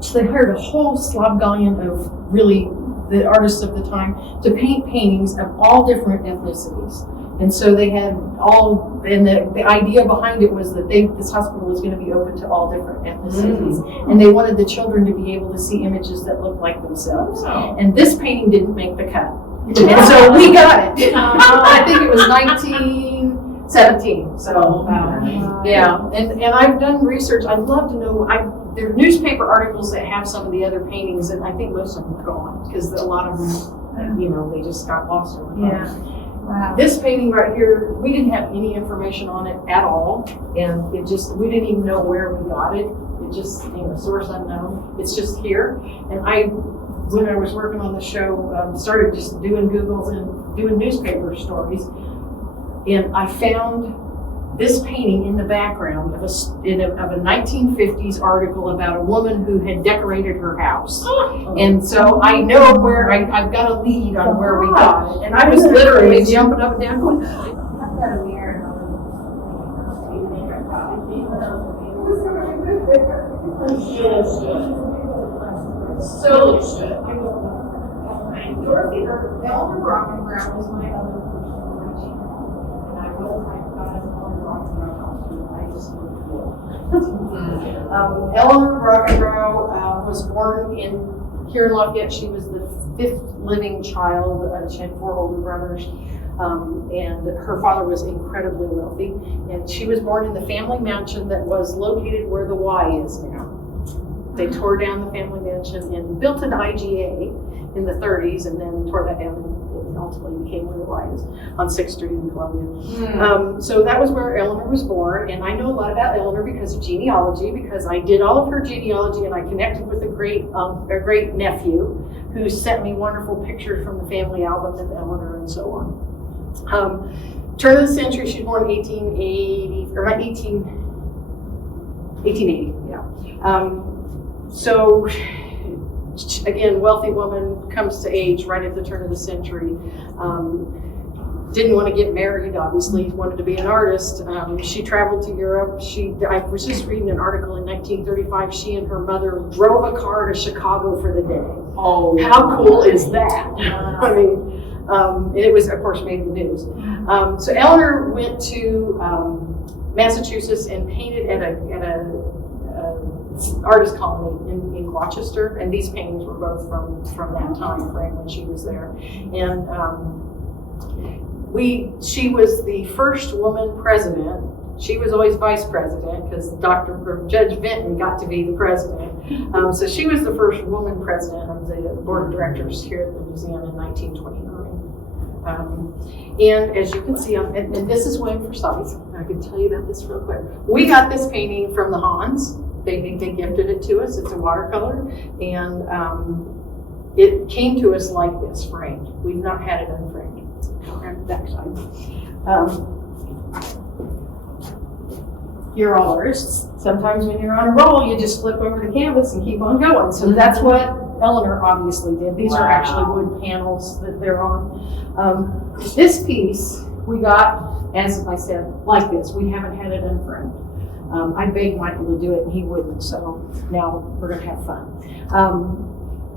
So they hired a whole slobgallion of really the artists of the time to paint paintings of all different ethnicities. And so they had and the idea behind it was that this hospital was going to be open to all different ethnicities. And they wanted the children to be able to see images that looked like themselves. And this painting didn't make the cut. And so we got it. I think it was 1917. So, And I've done research. I'd love to know, there are newspaper articles that have some of the other paintings, and I think most of them are gone because a lot of them, they just got lost over time. Wow. This painting right here, we didn't have any information on it at all, and we didn't even know where we got it. It just, source unknown. It's just here, and when I was working on the show, started just doing Googles and doing newspaper stories, and I found this painting in the background of a 1950s article about a woman who had decorated her house. And so I know where, I've got a lead on where we got it. And I was literally jumping up and down going, I've got a mirror. So, Dorothy, Elmer Brockenbrown was my other person. And I will talk about Elmer Brockenbrown. I just Eleanor Brockendrow was born here in Lafayette. She was the 5th living child. She had 4 older brothers, and her father was incredibly wealthy. And she was born in the family mansion that was located where the Y is now. They tore down the family mansion and built an IGA in the 30s, and then tore that down and ultimately became where the Y is on 6th Street in Columbia. So that was where Eleanor was born, and I know a lot about Eleanor because of genealogy, because I did all of her genealogy, and I connected with a great nephew who sent me wonderful pictures from the family album of Eleanor and so on. Turn of the century, she was born 1880, or 1880, yeah. So, again, wealthy woman, comes to age right at the turn of the century. Didn't want to get married, obviously, wanted to be an artist. She traveled to Europe. I was just reading an article in 1935. She and her mother drove a car to Chicago for the day. Oh, how cool is that? I mean, it was, of course, made the news. So Eleanor went to Massachusetts and painted at a artist colony in Gloucester, and these paintings were both from that time frame when she was there. And she was the first woman president. She was always vice president because Judge Vinton got to be the president. So she was the first woman president of the board of directors here at the museum in 1929. And as you can see, and this is William Forsythe. I can tell you about this real quick. We got this painting from the Hans. They gifted it to us. It's a watercolor, and it came to us like this, framed. We've not had it unframed. Back side. You're all artists. Sometimes when you're on a roll, you just flip over the canvas and keep on going. So that's what Eleanor obviously did. These are actually wood panels that they're on. This piece we got, as I said, like this. We haven't had it unframed. I begged Michael to do it and he wouldn't, so now we're going to have fun.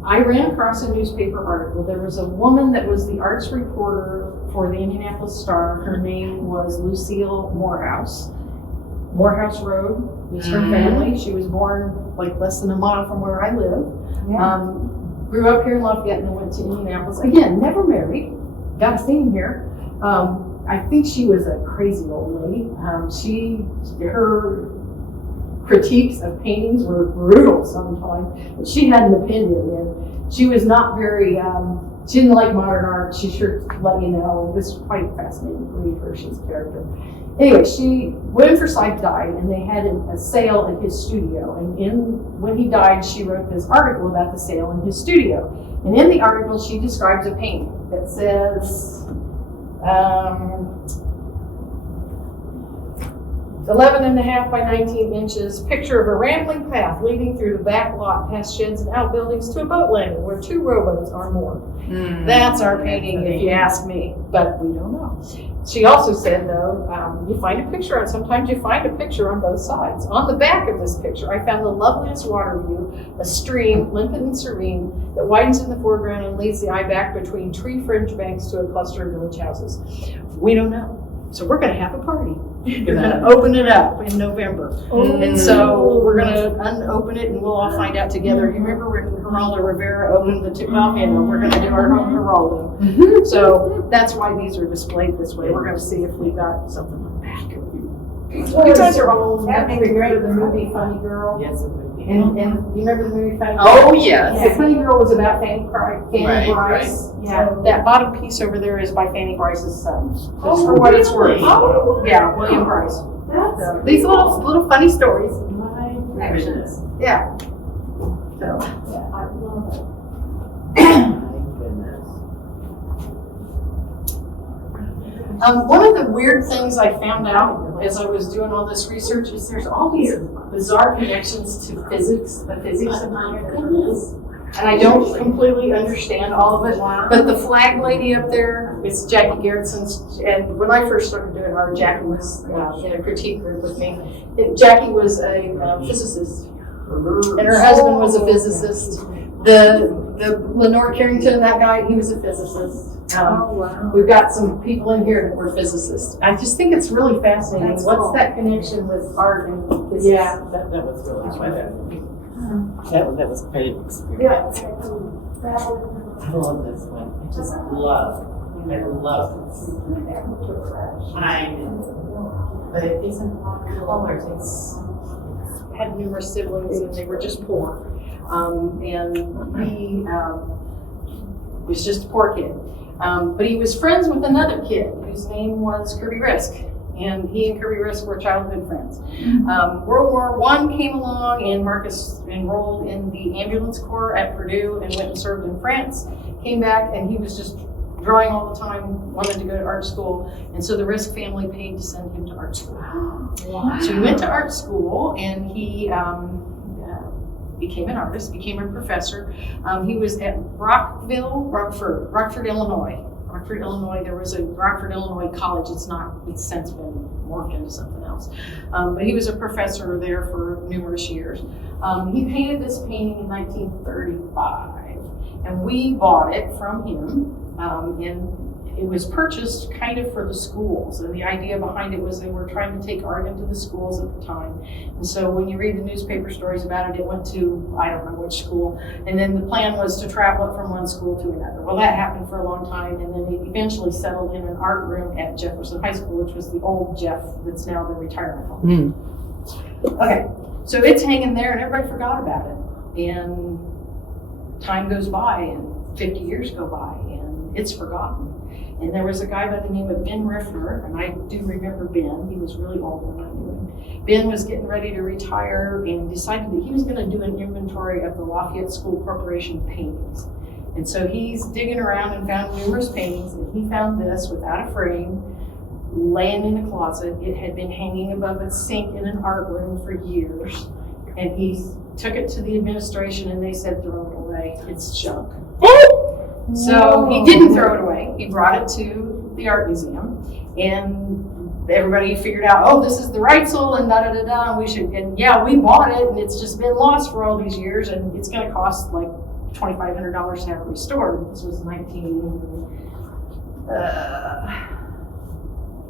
I ran across a newspaper article. There was a woman that was the arts reporter for the Indianapolis Star. Her name was Lucille Morehouse. Morehouse Road was her family. She was born like less than a mile from where I live. Grew up here in Lafayette and then went to Indianapolis. Again, never married. Got a theme here. I think she was a crazy old lady. Her critiques of paintings were brutal sometimes, but she had an opinion, and she was not very, she didn't like modern art. She sure let you know. It was quite fascinating to read her. She's a character. Anyway, William Forsythe died, and they had a sale at his studio, and when he died, she wrote this article about the sale in his studio. And in the article, she describes a painting that says, 11.5 by 19 inches, picture of a rambling path leading through the back lot past sheds and outbuildings to a boat landing where 2 rowboats are moored. That's our painting, if you ask me, but we don't know. She also said, though, sometimes you find a picture on both sides. On the back of this picture, I found the loveliest water view, a stream, limpid and serene, that widens in the foreground and leads the eye back between tree-fringed banks to a cluster of village houses. We don't know. So we're going to have a party. We're going to open it up in November. And so we're going to unopen it and we'll all find out together. You remember when Geraldo Rivera opened the we're going to do our own Geraldo. So that's why these are displayed this way. We're going to see if we got something on the back. You guys are all remember the movie Funny Girl? Yes, it would be. And you remember the movie Funny Girl? Oh, yes. The Funny Girl was about Fanny Bryce. Right. Yeah, that bottom piece over there is by Fanny Bryce's son. Just for what it's worth. Oh, Yeah, William Bryce. that's These little funny stories. My goodness. Yeah. So, yeah, I love it. My goodness. One of the weird things I found out as I was doing all this research is there's all these bizarre connections to physics, the physics of my and I don't completely understand all of it. But the flag lady up there is Jackie Gerritson's, and when I first started doing art, Jackie was in a critique group with me. Jackie was a physicist, and her husband was a physicist. The Lenore Carrington, that guy, he was a physicist. wow. We've got some people in here that were physicists. I just think it's really fascinating. That's What's cool. that connection with art and physics? Yeah, that was really fun. That was a great experience. I love this one. I just love this. I know. But it isn't all colors. It's Had numerous siblings and they were just poor. And he was just a poor kid. But he was friends with another kid whose name was Kirby Risk. And he and Kirby Risk were childhood friends. World War I came along and Marcus enrolled in the ambulance corps at Purdue and went and served in France. Came back and he was just drawing all the time, wanted to go to art school. And so the Risk family paid to send him to art school. Wow. So he went to art school and he became an artist, became a professor. He was at Rockford, Illinois. Rockford, Illinois, there was a Rockford, Illinois college. It's since been morphed into something else. But he was a professor there for numerous years. He painted this painting in 1935, and we bought it from him. And it was purchased kind of for the schools, and the idea behind it was they were trying to take art into the schools at the time. And so when you read the newspaper stories about it, it went to, I don't know which school, and then the plan was to travel it from one school to another. Well, that happened for a long time, and then it eventually settled in an art room at Jefferson High School, which was the old Jeff that's now the retirement home. Okay, so it's hanging there, and everybody forgot about it. And time goes by, and 50 years go by, and it's forgotten. And there was a guy by the name of Ben Riffner, and I do remember Ben. He was really old when I knew him. Ben was getting ready to retire and decided that he was going to do an inventory of the Lafayette School Corporation paintings. And so he's digging around and found numerous paintings, and he found this without a frame, laying in a closet. It had been hanging above a sink in an art room for years. And he took it to the administration, and they said, throw it away. It's junk. So he didn't throw it away. He brought it to the art museum, and everybody figured out, oh, this is the Reitzel, and da-da-da-da, and yeah, we bought it, and it's just been lost for all these years, and it's gonna cost like $2,500 to have it restored. This was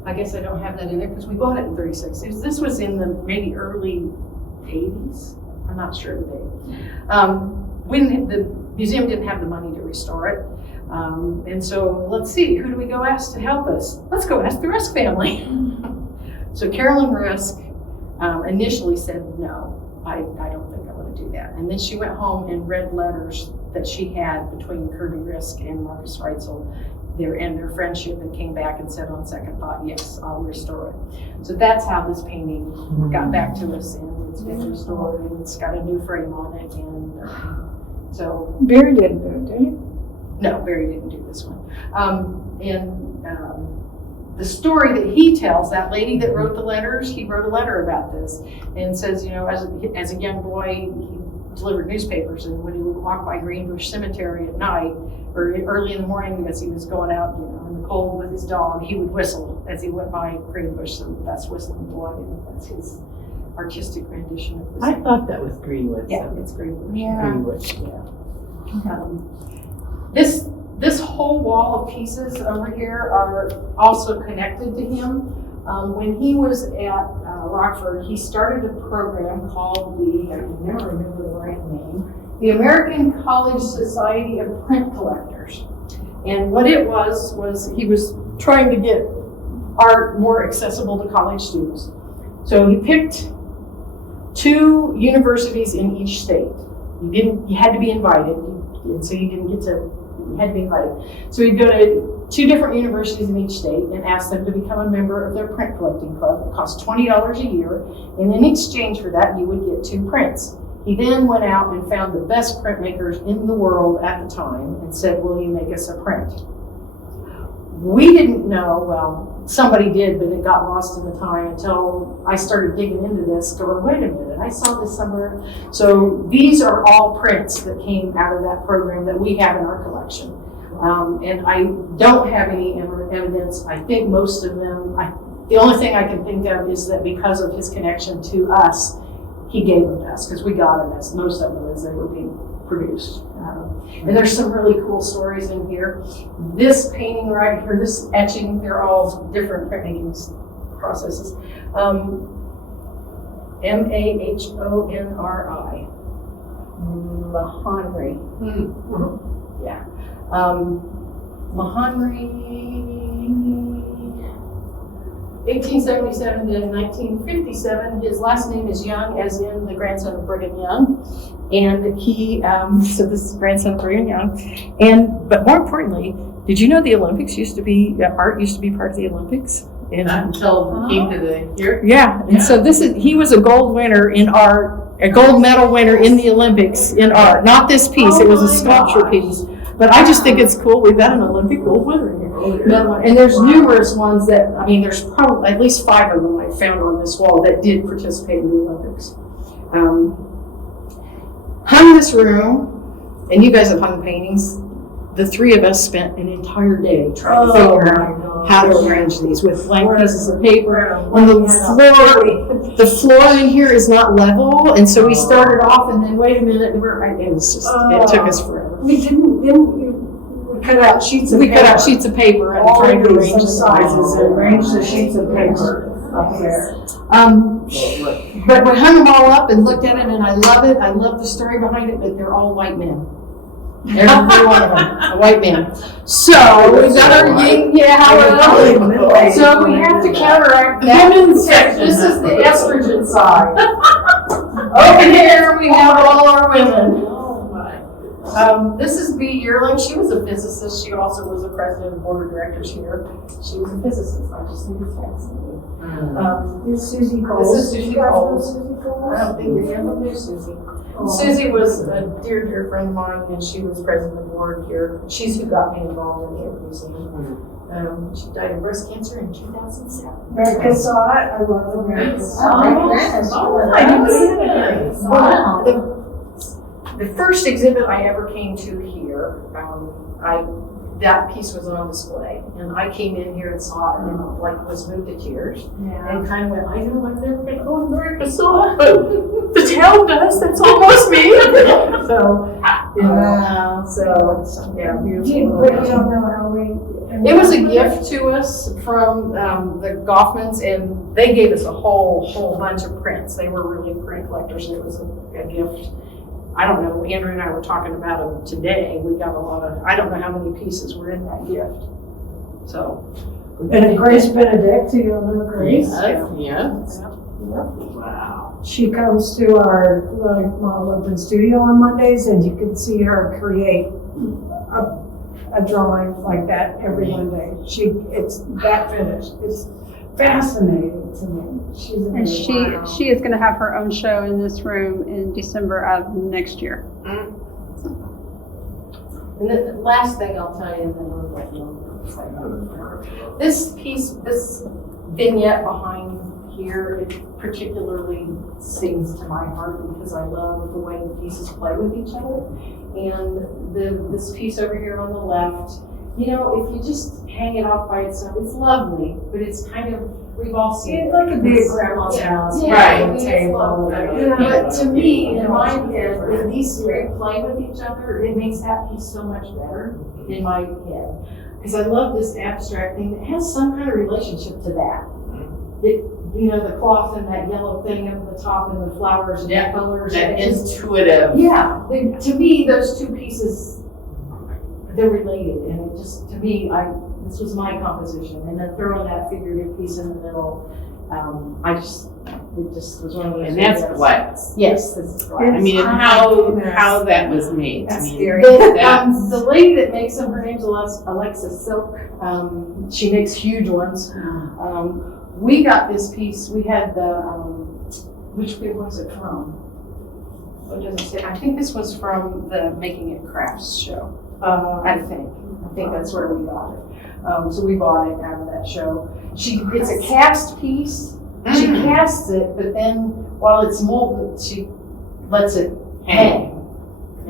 I guess I don't have that in there because we bought it in 36. This was in the maybe early 80s. I'm not sure the date. When the museum didn't have the money to restore it. And so let's see, who do we go ask to help us? Let's go ask the Risk family. So Carolyn Risk initially said, no, I don't think I want to do that. And then she went home and read letters that she had between Kirby Risk and Marcus Reitzel, their friendship, and came back and said on second thought, yes, I'll restore it. So that's how this painting got back to us, and it's been restored, and it's got a new frame on it, and so Barry didn't do it, did he? no, Barry didn't do this one. The story that he tells, that lady that wrote the letters, he wrote a letter about this and says, you know, as a young boy, he delivered newspapers, and when he would walk by Greenbush Cemetery at night or early in the morning because he was going out, you know, in the cold with his dog, he would whistle as he went by Greenbush. So that's Whistling Boy, and that's his artistic rendition of this. I thought that was Greenwood. Yeah, it's Greenbush. Yeah. Greenwood. This whole wall of pieces over here are also connected to him. When he was at Rockford, he started a program called I can never remember the right name, the American College Society of Print Collectors. And what it was he was trying to get art more accessible to college students. So he picked 2 universities in each state. You had to be invited, and so you had to be invited. So he'd go to 2 different universities in each state and ask them to become a member of their print collecting club. It cost $20 a year, and in exchange for that, you would get 2 prints. He then went out and found the best printmakers in the world at the time and said, will you make us a print? We didn't know, well, somebody did, but it got lost in the time until I started digging into this, going, wait a minute, I saw this somewhere. So these are all prints that came out of that program that we have in our collection. And I don't have any evidence. I think most of them, the only thing I can think of is that because of his connection to us, he gave them to us, because we got them, as most of them as they were being produced. And there's some really cool stories in here. This painting right here, this etching, they're all different printmaking processes. Mahonry. Mahonry. Yeah. Mahonry, 1877 to 1957. His last name is Young, as in the grandson of Brigham Young. And he, so this is grandson of Brigham Young. But more importantly, did you know the Olympics used to be, art used to be part of the Olympics? Until he came to the here. Yeah, and so he was a gold winner in art, a gold medal winner in the Olympics in art. Not this piece, it was a sculpture piece. But I just think it's cool, we've got an Olympic gold winner here. And there's numerous ones that, I mean, there's probably at least 5 of them I found on this wall that did participate in the Olympics. Hung this room, and you guys have hung paintings. The 3 of us spent an entire day trying to figure out how to arrange these with blank pieces of paper. On the floor in here is not level, and so we started off, and then wait a minute, it took us forever. We cut out sheets of paper. We cut out sheets of paper and tried to arrange the sizes and arrange the sheets of paper up there. But we hung them all up and looked at it, and I love it. I love the story behind it, but they're all white men. Every one of them, a white man. So we got our yin, so we have to counteract that. This is the estrogen side. Over here we have all our women. This is B. Yearling. She was a physicist. She also was the president of the board of directors here. She was a physicist. I just think it's fascinating. This is Susie Cole. This is Susie Cole. I don't think you ever knew Susie. Susie was a dear, dear friend of mine, and she was president of the board here. She's who got me involved in the art museum. She died of breast cancer in 2007. America saw it. I love America. The first exhibit I ever came to here, that piece was on display, and I came in here and saw it, and was moved to tears, and kind of went, I know I've never been to America saw it, but the town does. That's almost me. Beautiful. But you don't know how we. It was a gift to us from the Goffmans, and they gave us a whole bunch of prints. They were really print collectors, and it was a gift. I don't know, Andrew and I were talking about them today. We got a lot of, I don't know how many pieces were in that gift. So. And Grace Benedict, you don't know Grace? Yes. Wow. She comes to our model open studio on Mondays, and you can see her create a drawing like that every Monday. It's that finished. It's fascinating to me. And she is going to have her own show in this room in December of next year. And the last thing I'll tell you, and then we'll let you know. This piece, this vignette behind here, it particularly sings to my heart because I love the way the pieces play with each other. And this piece over here on the left, if you just hang it off by itself, it's lovely, but it's kind of, we've all seen it. It's like a big grandma's house. Right. But to me, in my head, when these three play with each other, it makes that piece so much better in my head. Because I love this abstract thing that has some kind of relationship to that. The cloth and that yellow thing up at the top and the flowers and the colors. That intuitive. Yeah, to me, those two pieces, they're related, and it just, to me, this was my composition, and then throwing that figurative piece in the middle, it just was one of those. And that's glass. Yes, this is glass. I mean, and how that was made. That's I mean, scary. The lady that makes them, her name's Alexis Silk. She makes huge ones. We got this piece. We had which bit was it from? What does it say? I think this was from the Making It Crafts show. I think that's where we got it. So we bought it out of that show. It's a cast piece. She casts it, but then while it's molded, she lets it hang.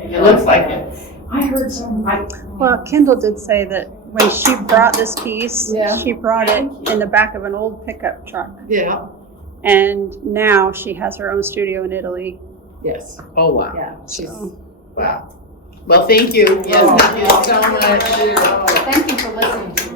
it looks like it. I heard some. Well, Kendall did say that when she brought this piece, she brought it in the back of an old pickup truck. Yeah. And now she has her own studio in Italy. Yes. Oh, wow. Yeah. Wow. Well, thank you. Yes, thank you so much. Thank you for listening to